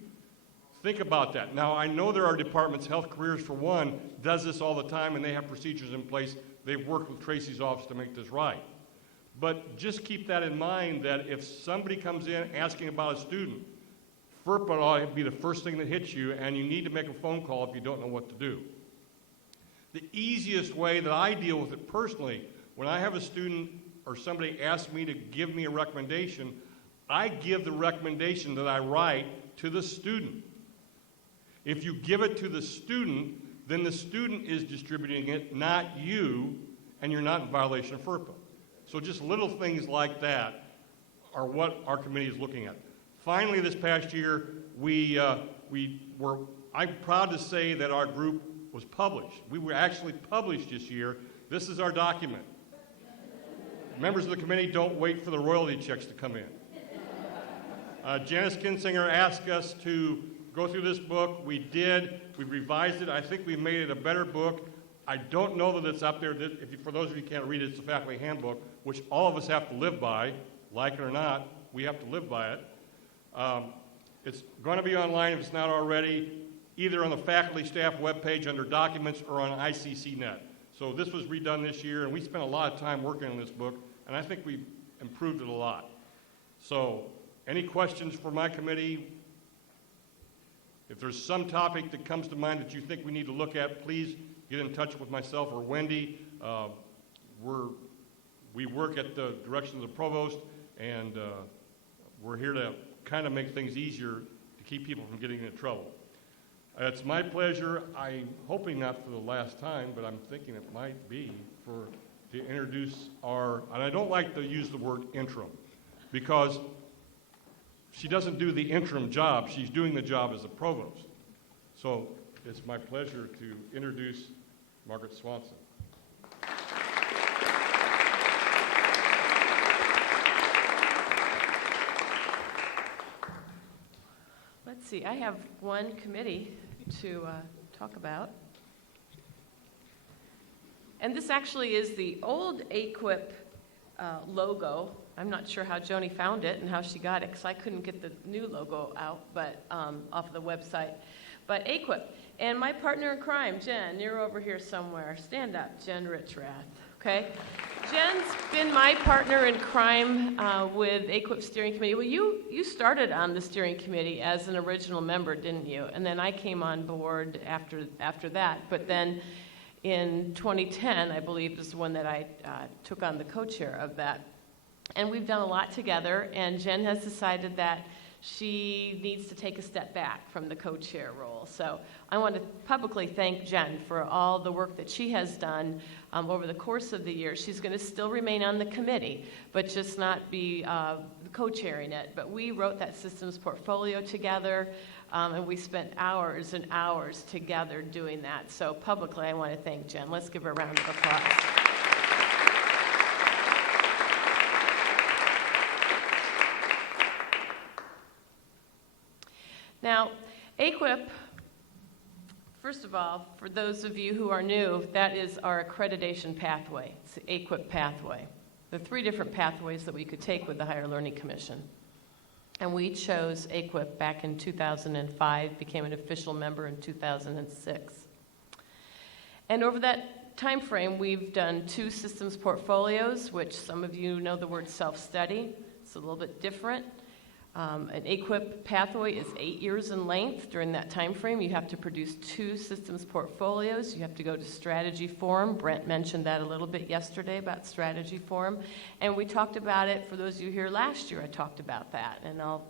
Think about that. Now, I know there are departments, Health Careers for one, does this all the time, and they have procedures in place. They've worked with Tracy's office to make this right. But just keep that in mind that if somebody comes in asking about a student, FERPA ought to be the first thing that hits you, and you need to make a phone call if you don't know what to do. The easiest way that I deal with it personally, when I have a student or somebody asks me to give me a recommendation, I give the recommendation that I write to the student. If you give it to the student, then the student is distributing it, not you, and you're not in violation of FERPA. So just little things like that are what our committee is looking at. Finally, this past year, I'm proud to say that our group was published. We were actually published this year. This is our document. Members of the committee, don't wait for the royalty checks to come in. Janice Kinsinger asked us to go through this book. We did. We revised it. I think we made it a better book. I don't know that it's up there. For those of you who can't read it, it's the faculty handbook, which all of us have to live by. Like it or not, we have to live by it. It's going to be online if it's not already, either on the faculty staff webpage under documents or on ICCNet. So this was redone this year, and we spent a lot of time working on this book, and I think we improved it a lot. So any questions for my committee? If there's some topic that comes to mind that you think we need to look at, please get in touch with myself or Wendy. We work at the direction of the provost, and we're here to kind of make things easier to keep people from getting into trouble. It's my pleasure, I'm hoping not for the last time, but I'm thinking it might be, to introduce our, and I don't like to use the word interim, because she doesn't do the interim job, she's doing the job as a provost. So it's my pleasure to introduce Margaret Swanson. Let's see, I have one committee to talk about. And this actually is the old AQUIP logo. I'm not sure how Joni found it and how she got it, because I couldn't get the new logo out, but off of the website. But AQUIP, and my partner in crime, Jen, you're over here somewhere. Stand up, Jen Richrath, okay? Jen's been my partner in crime with AQUIP Steering Committee. Well, you started on the steering committee as an original member, didn't you? And then I came on board after that. But then in 2010, I believe, is the one that I took on the co-chair of that. And we've done a lot together, and Jen has decided that she needs to take a step back from the co-chair role. So I want to publicly thank Jen for all the work that she has done over the course of the year. She's going to still remain on the committee, but just not be co-chairing it. But we wrote that systems portfolio together, and we spent hours and hours together doing that. So publicly, I want to thank Jen. Let's give her a round of applause. AQUIP, first of all, for those of you who are new, that is our accreditation pathway. It's the AQUIP pathway. There are 3 different pathways that we could take with the Higher Learning Commission. And we chose AQUIP back in 2005, became an official member in 2006. And over that time frame, we've done 2 systems portfolios, which some of you know the word self-study. It's a little bit different. An AQUIP pathway is 8 years in length. During that time frame, you have to produce 2 systems portfolios. You have to go to Strategy Forum. Brent mentioned that a little bit yesterday about Strategy Forum. And we talked about it, for those of you here last year, I talked about that. And I'll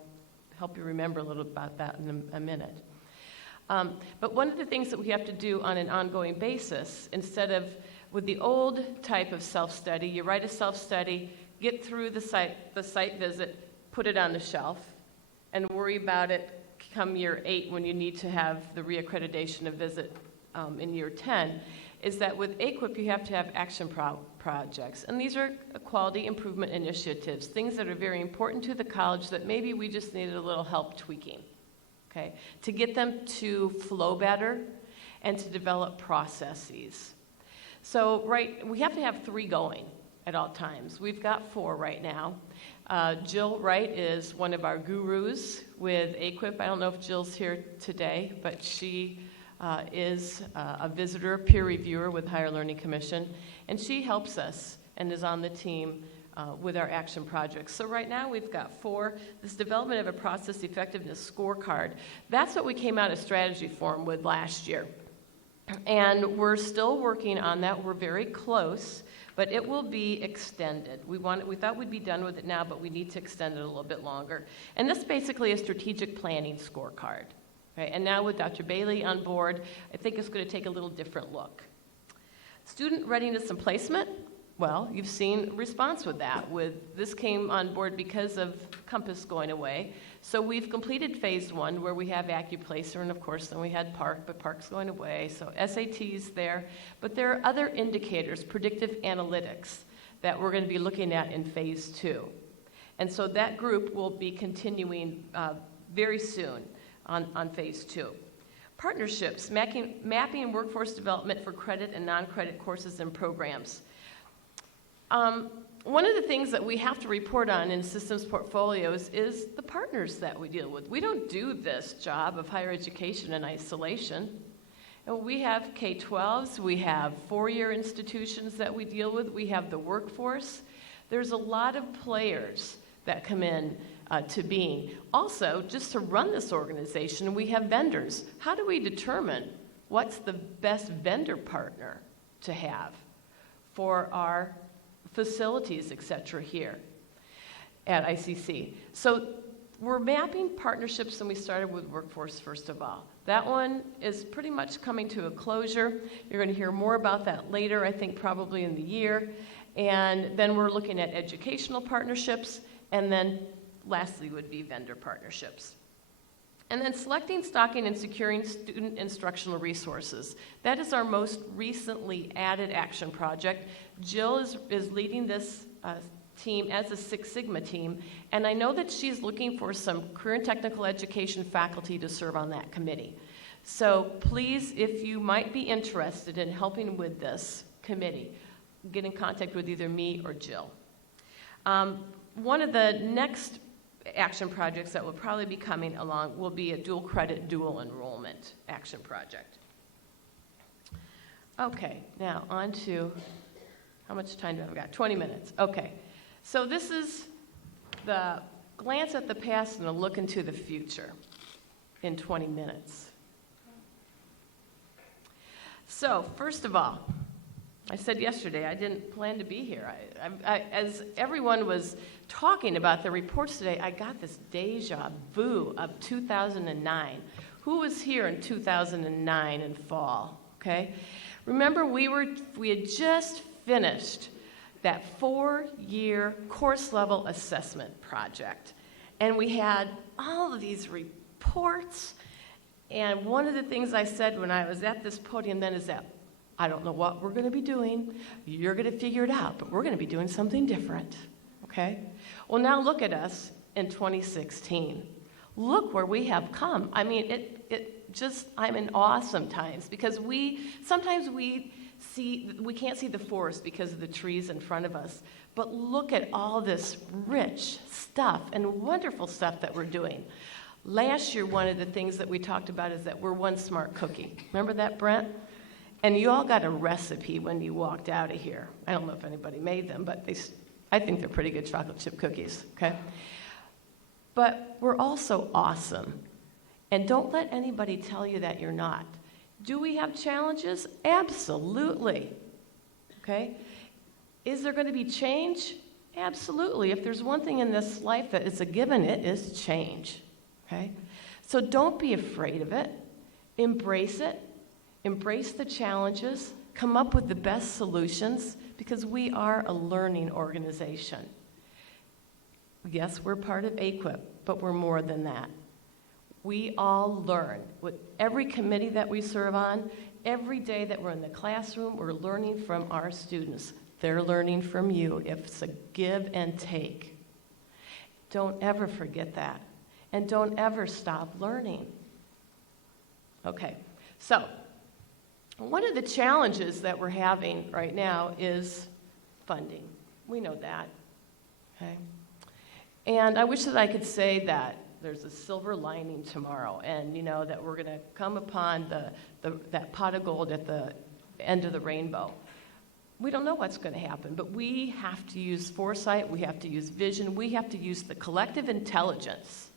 help you remember a little about that in a minute. But one of the things that we have to do on an ongoing basis, instead of with the old type of self-study, you write a self-study, get through the site visit, put it on the shelf, and worry about it come year 8 when you need to have the reaccreditation of visit in year 10, is that with AQUIP you have to have action projects. And these are quality improvement initiatives, things that are very important to the college that maybe we just needed a little help tweaking, okay, to get them to flow better and to develop processes. So we have to have 3 going at all times. We've got 4 right now. Jill Wright is one of our gurus with AQUIP. I don't know if Jill's here today, but she is a visitor, peer reviewer with Higher Learning Commission, and she helps us and is on the team with our action projects. So right now we've got 4. This development of a process effectiveness scorecard, that's what we came out of Strategy Forum with last year. And we're still working on that. We're very close. But it will be extended. We thought we'd be done with it now, but we need to extend it a little bit longer. And this is basically a strategic planning scorecard. Right? And now with Dr. Bailey on board, I think it's going to take a little different look. Student readiness and placement, well, you've seen response with that. This came on board because of Compass going away. So we've completed phase 1 where we have AccuPlacer, and of course then we had PARC, but PARC's going away. So SAT's there. But there are other indicators, predictive analytics, that we're going to be looking at in phase 2. And so that group will be continuing very soon on phase 2. Partnerships, mapping workforce development for credit and non-credit courses and programs. One of the things that we have to report on in systems portfolios is the partners that we deal with. We don't do this job of higher education in isolation. And we have K-12s, we have 4-year institutions that we deal with, we have the workforce. There's a lot of players that come in to being. Also, just to run this organization, we have vendors. How do we determine what's the best vendor partner to have for our facilities, et cetera, here at ICC? So we're mapping partnerships, and we started with workforce first of all. That one is pretty much coming to a closure. You're going to hear more about that later, I think probably in the year. And then we're looking at educational partnerships, and then lastly would be vendor partnerships. And then selecting, stocking, and securing student instructional resources. That is our most recently added action project. Jill is leading this team as a Six Sigma team, and I know that she's looking for some career and technical education faculty to serve on that committee. So please, if you might be interested in helping with this committee, get in contact with either me or Jill. One of the next action projects that will probably be coming along will be a dual credit, dual enrollment action project. Okay, now on to, how much time do I have? I've got 20 minutes. Okay, so this is the glance at the past and a look into the future in 20 minutes. So, first of all, I said yesterday I didn't plan to be here. As everyone was talking about the reports today, I got this deja vu of 2009. Who was here in 2009 in fall? Okay, remember we had just finished that 4-year course level assessment project, and we had all of these reports. And one of the things I said when I was at this podium then is that I don't know what we're going to be doing. You're going to figure it out, but we're going to be doing something different, okay? Well, now look at us in 2016. look where we have come. I mean, it just, I'm in awe sometimes because sometimes we can't see the forest because of the trees in front of us, but look at all this rich stuff and wonderful stuff that we're doing. Last year, one of the things that we talked about is that we're one smart cookie. Remember that, Brent? And you all got a recipe when you walked out of here. I don't know if anybody made them, but I think they're pretty good chocolate chip cookies, okay? But we're also awesome. And don't let anybody tell you that you're not. Do we have challenges? Absolutely. Okay? Is there going to be change? Absolutely. If there's one thing in this life that is a given, it is change. Okay? So don't be afraid of it. Embrace it. Embrace the challenges. Come up with the best solutions because we are a learning organization. Yes, we're part of AQUIP, but we're more than that. We all learn. With every committee that we serve on, every day that we're in the classroom, we're learning from our students. They're learning from you. It's a give and take. Don't ever forget that. And don't ever stop learning. Okay, so one of the challenges that we're having right now is funding. We know that, okay? And I wish that I could say that there's a silver lining tomorrow and, that we're going to come upon that pot of gold at the end of the rainbow. We don't know what's going to happen, but we have to use foresight, we have to use vision, we have to use the collective intelligence,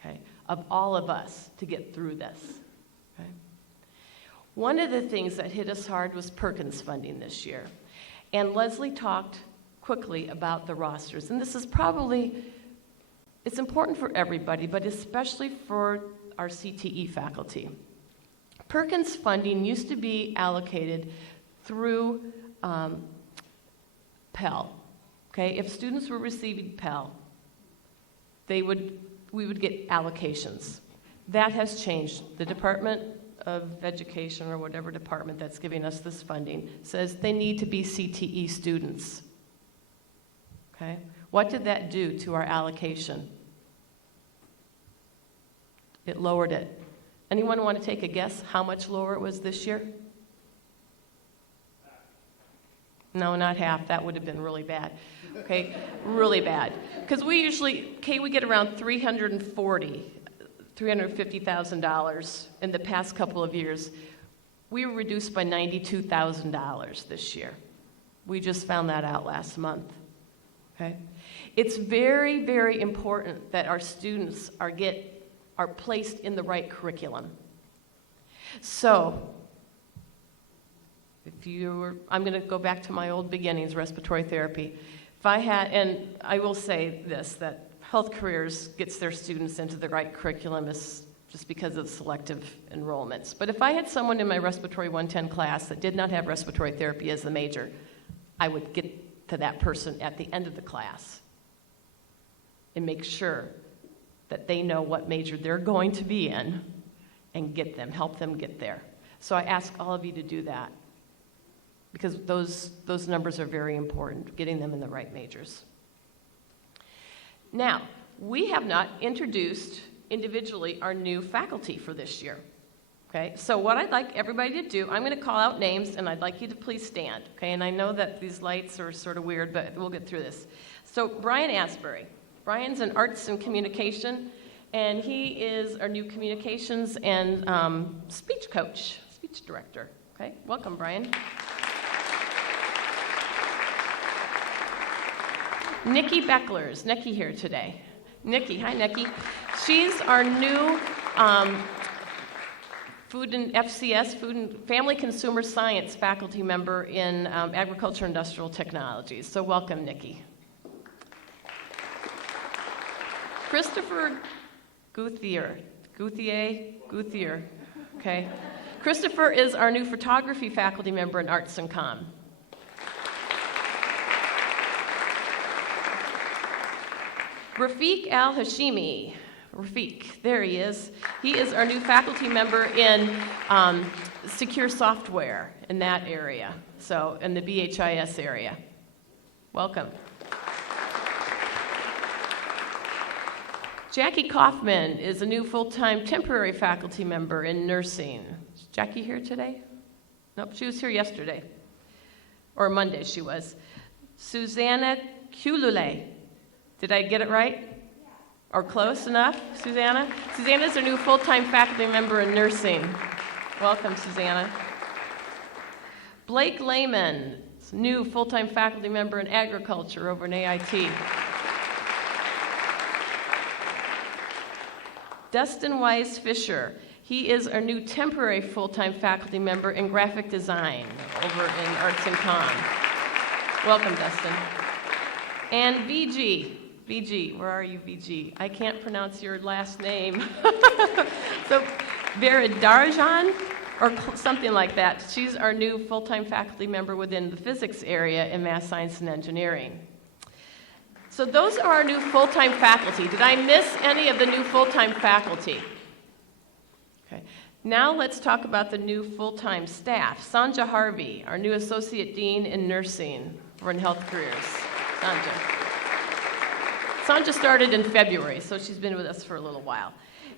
okay, of all of us to get through this. Okay? One of the things that hit us hard was Perkins funding this year. And Leslie talked quickly about the rosters. And this is it's important for everybody, but especially for our CTE faculty. Perkins funding used to be allocated through Pell. Okay? If students were receiving Pell, we would get allocations. That has changed. The Department of Education, or whatever department that's giving us this funding, says they need to be CTE students. Okay? What did that do to our allocation? It lowered it. Anyone want to take a guess how much lower it was this year? No, not half. That would have been really bad. Okay? Really bad. Because we get around $350,000 in the past couple of years. We were reduced by $92,000 this year. We just found that out last month. Okay? It's very, very important that our students are placed in the right curriculum. So, I'm going to go back to my old beginnings, respiratory therapy. And I will say this, that Health Careers gets their students into the right curriculum just because of selective enrollments. But if I had someone in my Respiratory 110 class that did not have respiratory therapy as the major, I would get to that person at the end of the class and make sure that they know what major they're going to be in and help them get there. So I ask all of you to do that because those numbers are very important, getting them in the right majors. Now, we have not introduced individually our new faculty for this year. Okay, so what I'd like everybody to do, I'm going to call out names and I'd like you to please stand. Okay, and I know that these lights are sort of weird, but we'll get through this. So Brian Asbury. Brian's in Arts and Communication, and he is our new communications and speech coach, speech director. Okay, welcome, Brian. Nikki Becklers. Nikki here today. Nikki, hi Nikki. She's our new Food and Family Consumer Science faculty member in Agriculture and Industrial Technologies. So welcome, Nikki. Christopher Guthier. Okay. Christopher is our new photography faculty member in Arts and Comm. Rafiq Al-Hashimi. Rafiq, there he is. He is our new faculty member in secure software in that area, so in the BHIS area. Welcome. Jackie Kaufman is a new full-time temporary faculty member in nursing. Is Jackie here today? Nope, she was here yesterday. Or Monday she was. Susanna Kulule. Did I get it right? Or close enough, Susanna? Susanna's our new full-time faculty member in nursing. Welcome, Susanna. Blake Lehman, new full-time faculty member in agriculture over in AIT. Dustin Wise Fisher, he is our new temporary full-time faculty member in graphic design over in Arts and Con. Welcome, Dustin. And VG, where are you, VG? I can't pronounce your last name. So, Veridarajan, or something like that. She's our new full-time faculty member within the physics area in math science and engineering. So those are our new full-time faculty. Did I miss any of the new full-time faculty? Okay. Now let's talk about the new full-time staff. Sanja Harvey, our new associate dean in nursing or in health careers. Sanja started in February, so she's been with us for a little while.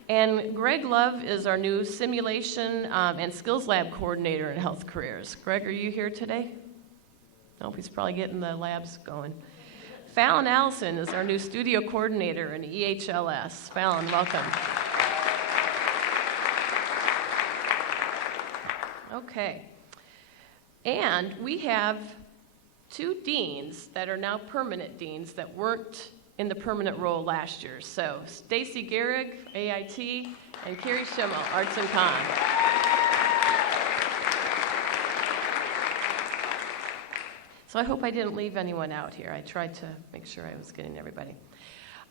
And Greg Love is our new simulation and skills lab coordinator in health careers. Greg, are you here today? Nope, he's probably getting the labs going. Fallon Allison is our new studio coordinator in EHLS. Fallon, welcome. Okay. And we have 2 deans that are now permanent deans that weren't in the permanent role last year. So Stacy Gehrig, AIT, and Carrie Schimmel, Arts and Con. So I hope I didn't leave anyone out here. I tried to make sure I was getting everybody.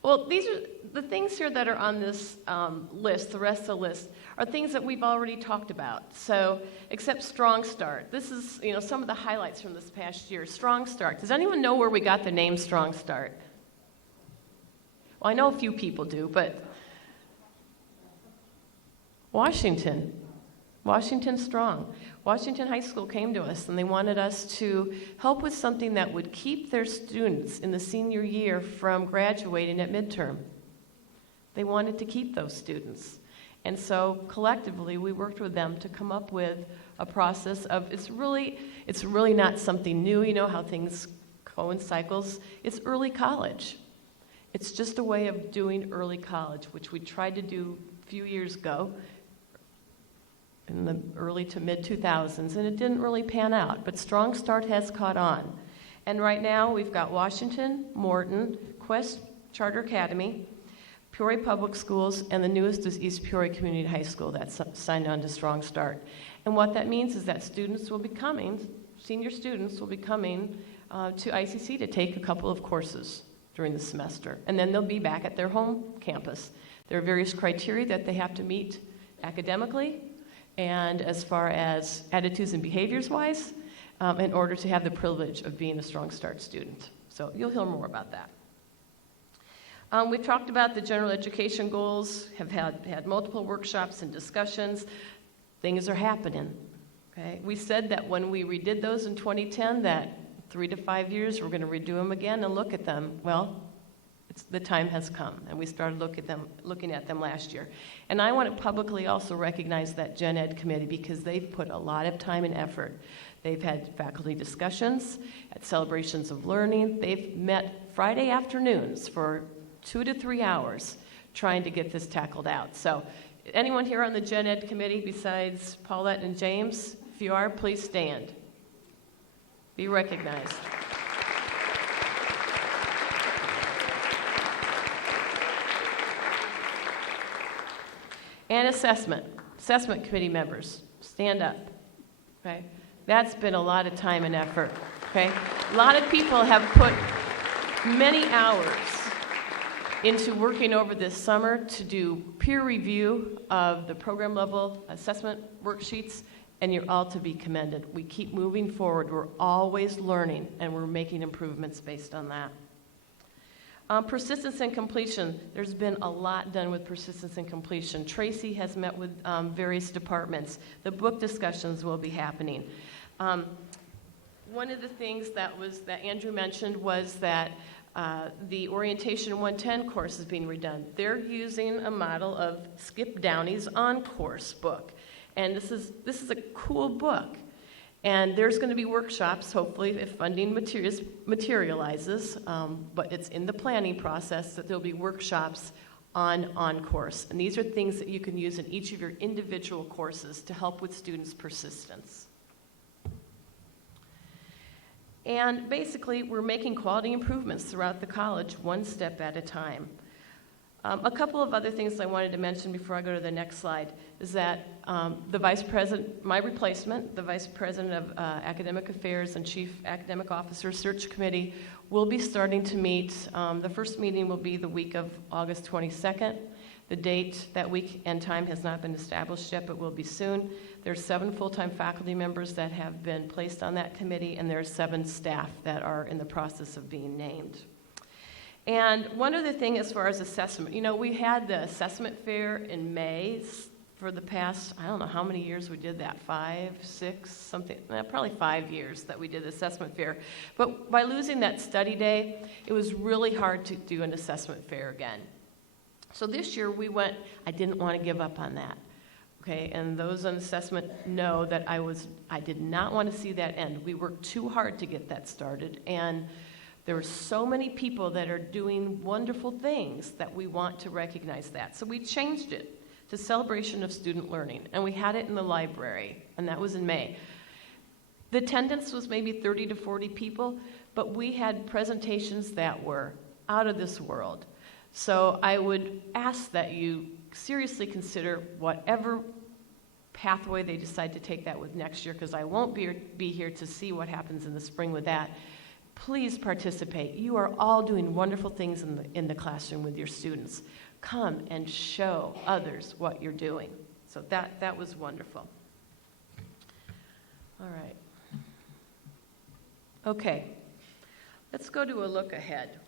Well, these are the things here that are on this list, the rest of the list, are things that we've already talked about. So, except Strong Start. This is, some of the highlights from this past year. Strong Start. Does anyone know where we got the name Strong Start? Well, I know a few people do, but Washington Strong. Washington High School came to us and they wanted us to help with something that would keep their students in the senior year from graduating at midterm. They wanted to keep those students. And so collectively we worked with them to come up with a process of, it's really not something new, how things go in cycles. It's early college. It's just a way of doing early college, which we tried to do a few years ago in the early to mid-2000s, and it didn't really pan out, but Strong Start has caught on. And right now, we've got Washington, Morton, Quest Charter Academy, Peoria Public Schools, and the newest is East Peoria Community High School that's signed on to Strong Start. And what that means is that senior students will be coming to ICC to take a couple of courses during the semester, and then they'll be back at their home campus. There are various criteria that they have to meet academically, and as far as attitudes and behaviors-wise, in order to have the privilege of being a Strong Start student. So you'll hear more about that. We've talked about the general education goals, have had multiple workshops and discussions. Things are happening. Okay? We said that when we redid those in 2010, that 3 to 5 years, we're going to redo them again and look at them. Well, the time has come, and we started looking at them last year. And I want to publicly also recognize that Gen Ed committee because they've put a lot of time and effort. They've had faculty discussions, at celebrations of learning. They've met Friday afternoons for 2 to 3 hours trying to get this tackled out. So anyone here on the Gen Ed committee besides Paulette and James? If you are, please stand. Be recognized. And assessment committee members, stand up, okay? That's been a lot of time and effort, okay? A lot of people have put many hours into working over this summer to do peer review of the program level assessment worksheets, and you're all to be commended. We keep moving forward. We're always learning, and we're making improvements based on that. Persistence and completion. There's been a lot done with persistence and completion. Tracy has met with various departments. The book discussions will be happening. One of the things that Andrew mentioned was that The Orientation 110 course is being redone. They're using a model of Skip Downey's On-Course book. And this is a cool book. And there's going to be workshops, hopefully, if funding materializes, but it's in the planning process that there'll be workshops on course. And these are things that you can use in each of your individual courses to help with students' persistence. And basically, we're making quality improvements throughout the college, one step at a time. A couple of other things I wanted to mention before I go to the next slide is that the vice president, my replacement, the vice president of academic affairs and chief academic officer search committee, will be starting to meet. The first meeting will be the week of August 22nd. The date that week and time has not been established yet, but will be soon. There's 7 full-time faculty members that have been placed on that committee, and there's 7 staff that are in the process of being named. And one other thing as far as assessment, we had the assessment fair in May for the past, I don't know how many years we did that, 5, 6, something, probably 5 years that we did the assessment fair. But by losing that study day, it was really hard to do an assessment fair again. So this year I didn't want to give up on that. Okay, and those on assessment know that I did not want to see that end. We worked too hard to get that started, and there are so many people that are doing wonderful things that we want to recognize that. So we changed it to Celebration of Student Learning, and we had it in the library, and that was in May. The attendance was maybe 30 to 40 people, but we had presentations that were out of this world. So I would ask that you seriously consider whatever pathway they decide to take that with next year, because I won't be here to see what happens in the spring with that. Please participate. You are all doing wonderful things in the classroom with your students. Come and show others what you're doing. So that was wonderful. All right. Okay. Let's go to a look ahead.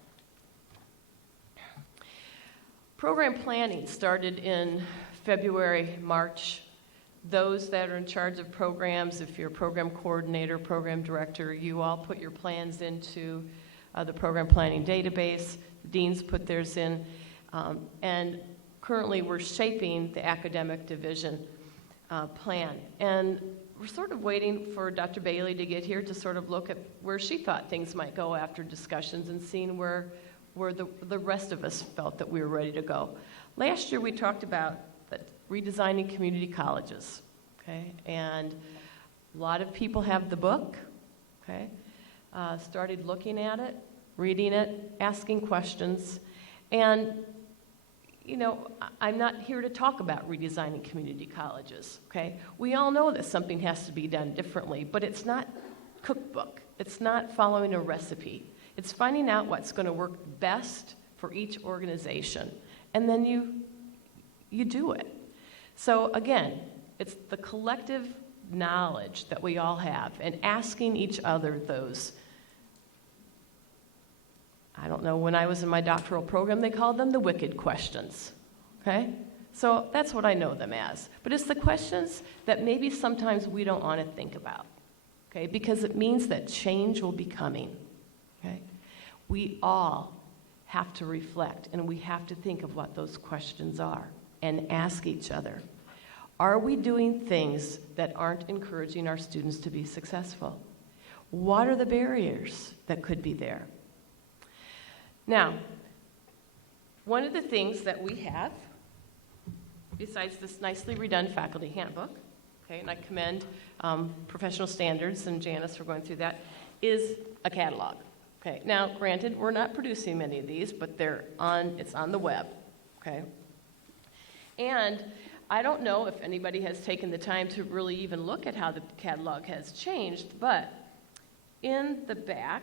Program planning started in February, March. Those that are in charge of programs, if you're a program coordinator, program director, you all put your plans into the program planning database. Deans put theirs in. And currently we're shaping the academic division plan. And we're sort of waiting for Dr. Bailey to get here to sort of look at where she thought things might go after discussions and seeing where the rest of us felt that we were ready to go. Last year we talked about redesigning community colleges, okay? And a lot of people have the book, okay? Started looking at it, reading it, asking questions. And, I'm not here to talk about redesigning community colleges, okay? We all know that something has to be done differently, but it's not cookbook. It's not following a recipe. It's finding out what's going to work best for each organization. And then you do it. So again, it's the collective knowledge that we all have and asking each other those, I don't know, when I was in my doctoral program, they called them the wicked questions, okay? So that's what I know them as. But it's the questions that maybe sometimes we don't want to think about, okay? Because it means that change will be coming, okay? We all have to reflect, and we have to think of what those questions are and ask each other, are we doing things that aren't encouraging our students to be successful? What are the barriers that could be there? Now, one of the things that we have, besides this nicely redone faculty handbook, okay, and I commend Professional Standards and Janice for going through that, is a catalog. Okay, now granted, we're not producing many of these, but it's on the web, okay? And I don't know if anybody has taken the time to really even look at how the catalog has changed, but in the back,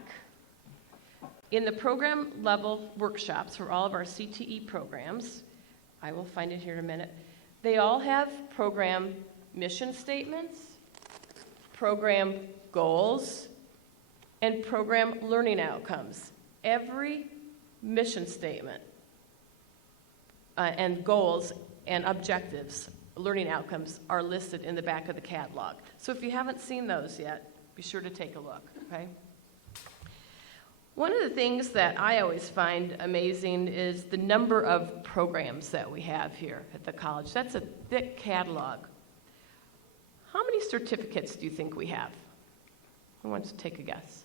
in the program level workshops for all of our CTE programs, I will find it here in a minute, they all have program mission statements, program goals, and program learning outcomes. Every mission statement and goals and objectives, learning outcomes, are listed in the back of the catalog. So if you haven't seen those yet, be sure to take a look, okay? One of the things that I always find amazing is the number of programs that we have here at the college. That's a thick catalog. How many certificates do you think we have? Who wants to take a guess?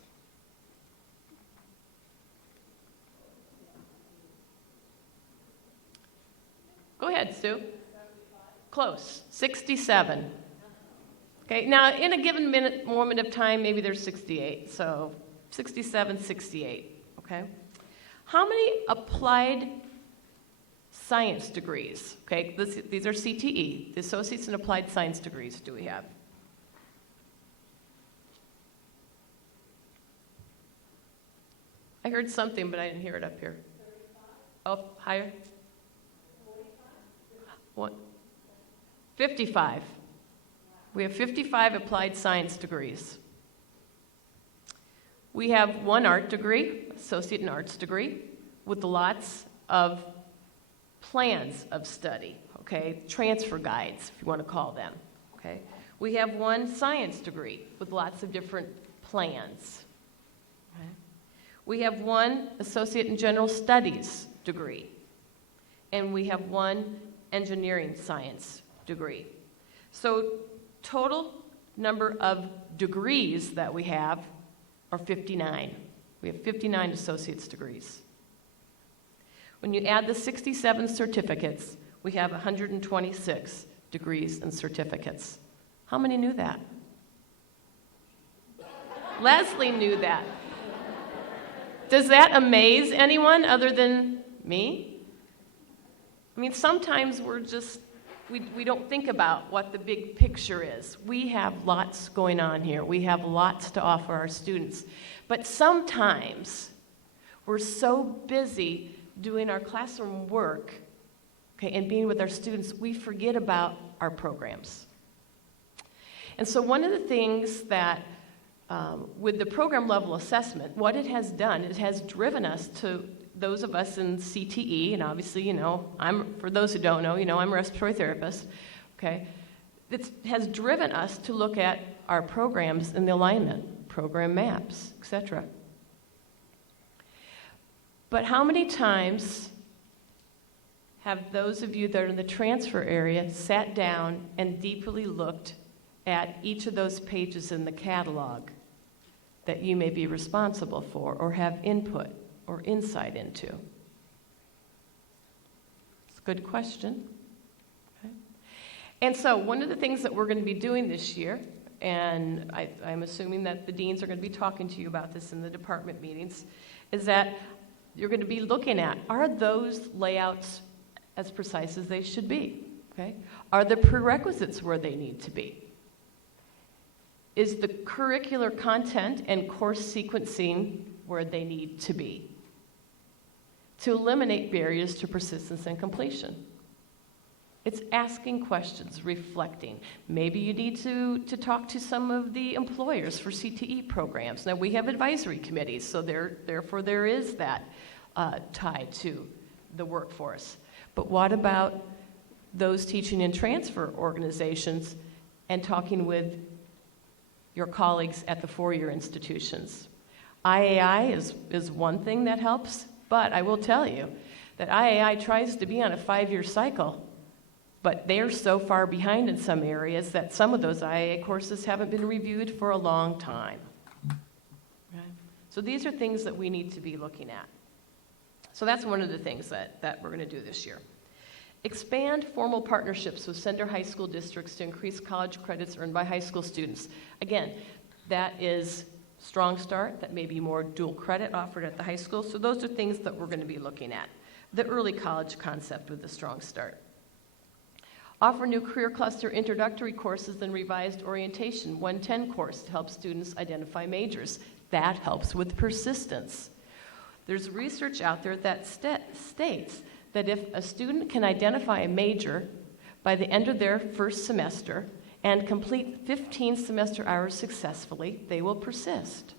Go ahead, Sue. Close. 67. Okay, now in a given moment of time, maybe there's 68. So 67, 68. Okay? How many applied science degrees? Okay, these are CTE, the Associates in Applied Science degrees, do we have? I heard something, but I didn't hear it up here. 35? Oh, higher? 45? 55. We have 55 applied science degrees. We have one art degree, Associate in Arts degree, with lots of plans of study, okay? Transfer guides, if you want to call them, okay? We have one science degree with lots of different plans. Okay? We have one Associate in General Studies degree, and we have one engineering science degree. So total number of degrees that we have are 59. We have 59 associate's degrees. When you add the 67 certificates, we have 126 degrees and certificates. How many knew that? Leslie knew that. Does that amaze anyone other than me? I mean, sometimes we don't think about what the big picture is. We have lots going on here. We have lots to offer our students. But sometimes we're so busy doing our classroom work, okay, and being with our students, we forget about our programs. And so one of the things that with the program level assessment, what it has done, it has driven us to those of us in CTE, and obviously, for those who don't know, I'm a respiratory therapist, okay? It has driven us to look at our programs in the alignment, program maps, etc. But how many times have those of you that are in the transfer area sat down and deeply looked at each of those pages in the catalog that you may be responsible for or have input or insight into? It's a good question. Okay. And so one of the things that we're going to be doing this year, and I'm assuming that the deans are going to be talking to you about this in the department meetings, is that you're going to be looking at, are those layouts as precise as they should be? Okay? Are the prerequisites where they need to be? Is the curricular content and course sequencing where they need to be? To eliminate barriers to persistence and completion. It's asking questions, reflecting. Maybe you need to talk to some of the employers for CTE programs. Now, we have advisory committees, so therefore there is that tie to the workforce. But what about those teaching and transfer organizations and talking with your colleagues at the four-year institutions? IAI is one thing that helps, but I will tell you that IAI tries to be on a 5-year cycle, but they're so far behind in some areas that some of those IAI courses haven't been reviewed for a long time. Okay? So these are things that we need to be looking at. So that's one of the things that we're going to do this year. Expand formal partnerships with Sender High School districts to increase college credits earned by high school students. Again, that is Strong Start, that may be more dual credit offered at the high school. So those are things that we're going to be looking at. The early college concept with the Strong Start. Offer new career cluster introductory courses and revised orientation 110 course to help students identify majors. That helps with persistence. There's research out there that states that if a student can identify a major by the end of their first semester and complete 15 semester hours successfully, they will persist.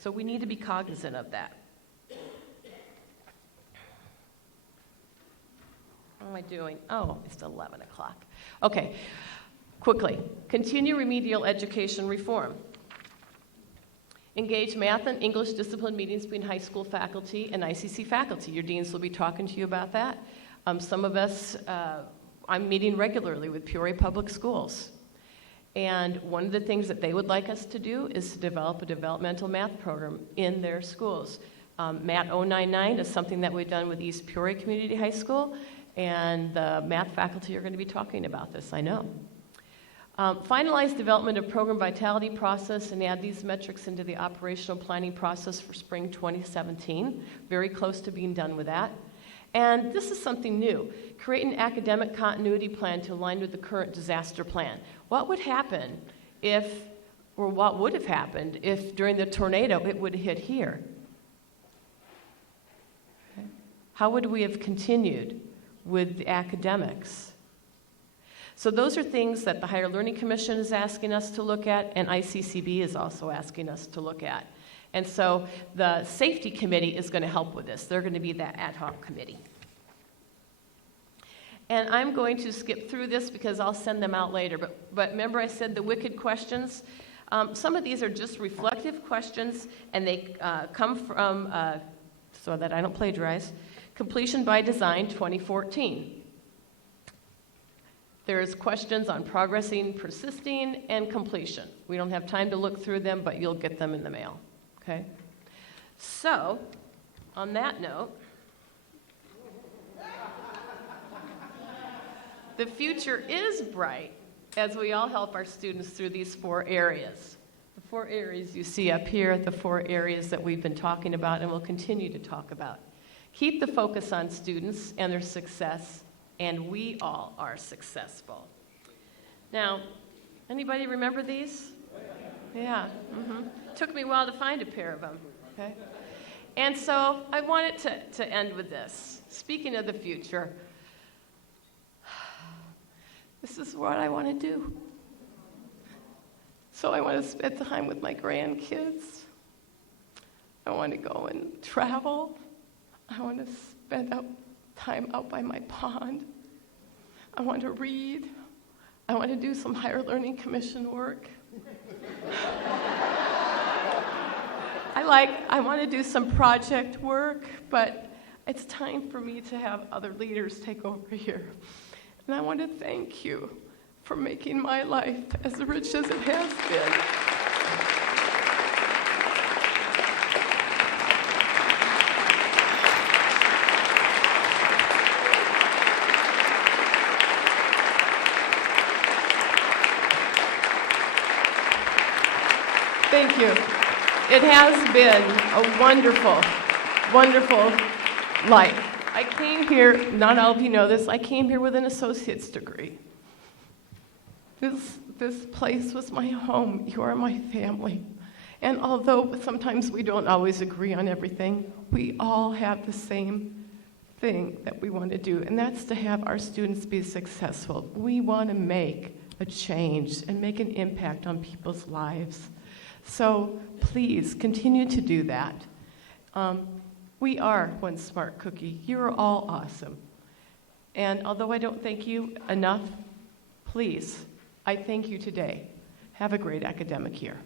So we need to be cognizant of that. What am I doing? Oh, it's 11 o'clock. Okay, quickly. Continue remedial education reform. Engage math and English discipline meetings between high school faculty and ICC faculty. Your deans will be talking to you about that. Some of us, I'm meeting regularly with Peoria Public Schools. And one of the things that they would like us to do is to develop a developmental math program in their schools. Math 099 is something that we've done with East Peoria Community High School, and the math faculty are going to be talking about this, I know. Finalize development of program vitality process and add these metrics into the operational planning process for spring 2017. Very close to being done with that. And this is something new. Create an academic continuity plan to align with the current disaster plan. What would happen if, or what would have happened if during the tornado it would have hit here? Okay. How would we have continued with the academics? So those are things that the Higher Learning Commission is asking us to look at, and ICCB is also asking us to look at. And so the Safety Committee is going to help with this. They're going to be that ad hoc committee. And I'm going to skip through this because I'll send them out later. But remember I said the wicked questions? Some of these are just reflective questions, and they come from, so that I don't plagiarize, Completion by Design 2014. There's questions on progressing, persisting, and completion. We don't have time to look through them, but you'll get them in the mail, okay? So, on that note, the future is bright as we all help our students through these 4 areas. The 4 areas you see up here, the 4 areas that we've been talking about and will continue to talk about. Keep the focus on students and their success, and we all are successful. Now, anybody remember these? Yeah. Took me a while to find a pair of them. Okay. And so I wanted to end with this. Speaking of the future, this is what I want to do. So I want to spend time with my grandkids. I want to go and travel. I want to spend time out by my pond. I want to read. I want to do some Higher Learning Commission work. I want to do some project work, but it's time for me to have other leaders take over here. And I want to thank you for making my life as rich as it has been. Thank you. It has been a wonderful, wonderful life. I came here, not all of you know this, I came here with an associate's degree. This place was my home. You are my family. And although sometimes we don't always agree on everything, we all have the same thing that we want to do, and that's to have our students be successful. We want to make a change and make an impact on people's lives. So please continue to do that. We are one smart cookie. You're all awesome. And although I don't thank you enough, please, I thank you today. Have a great academic year.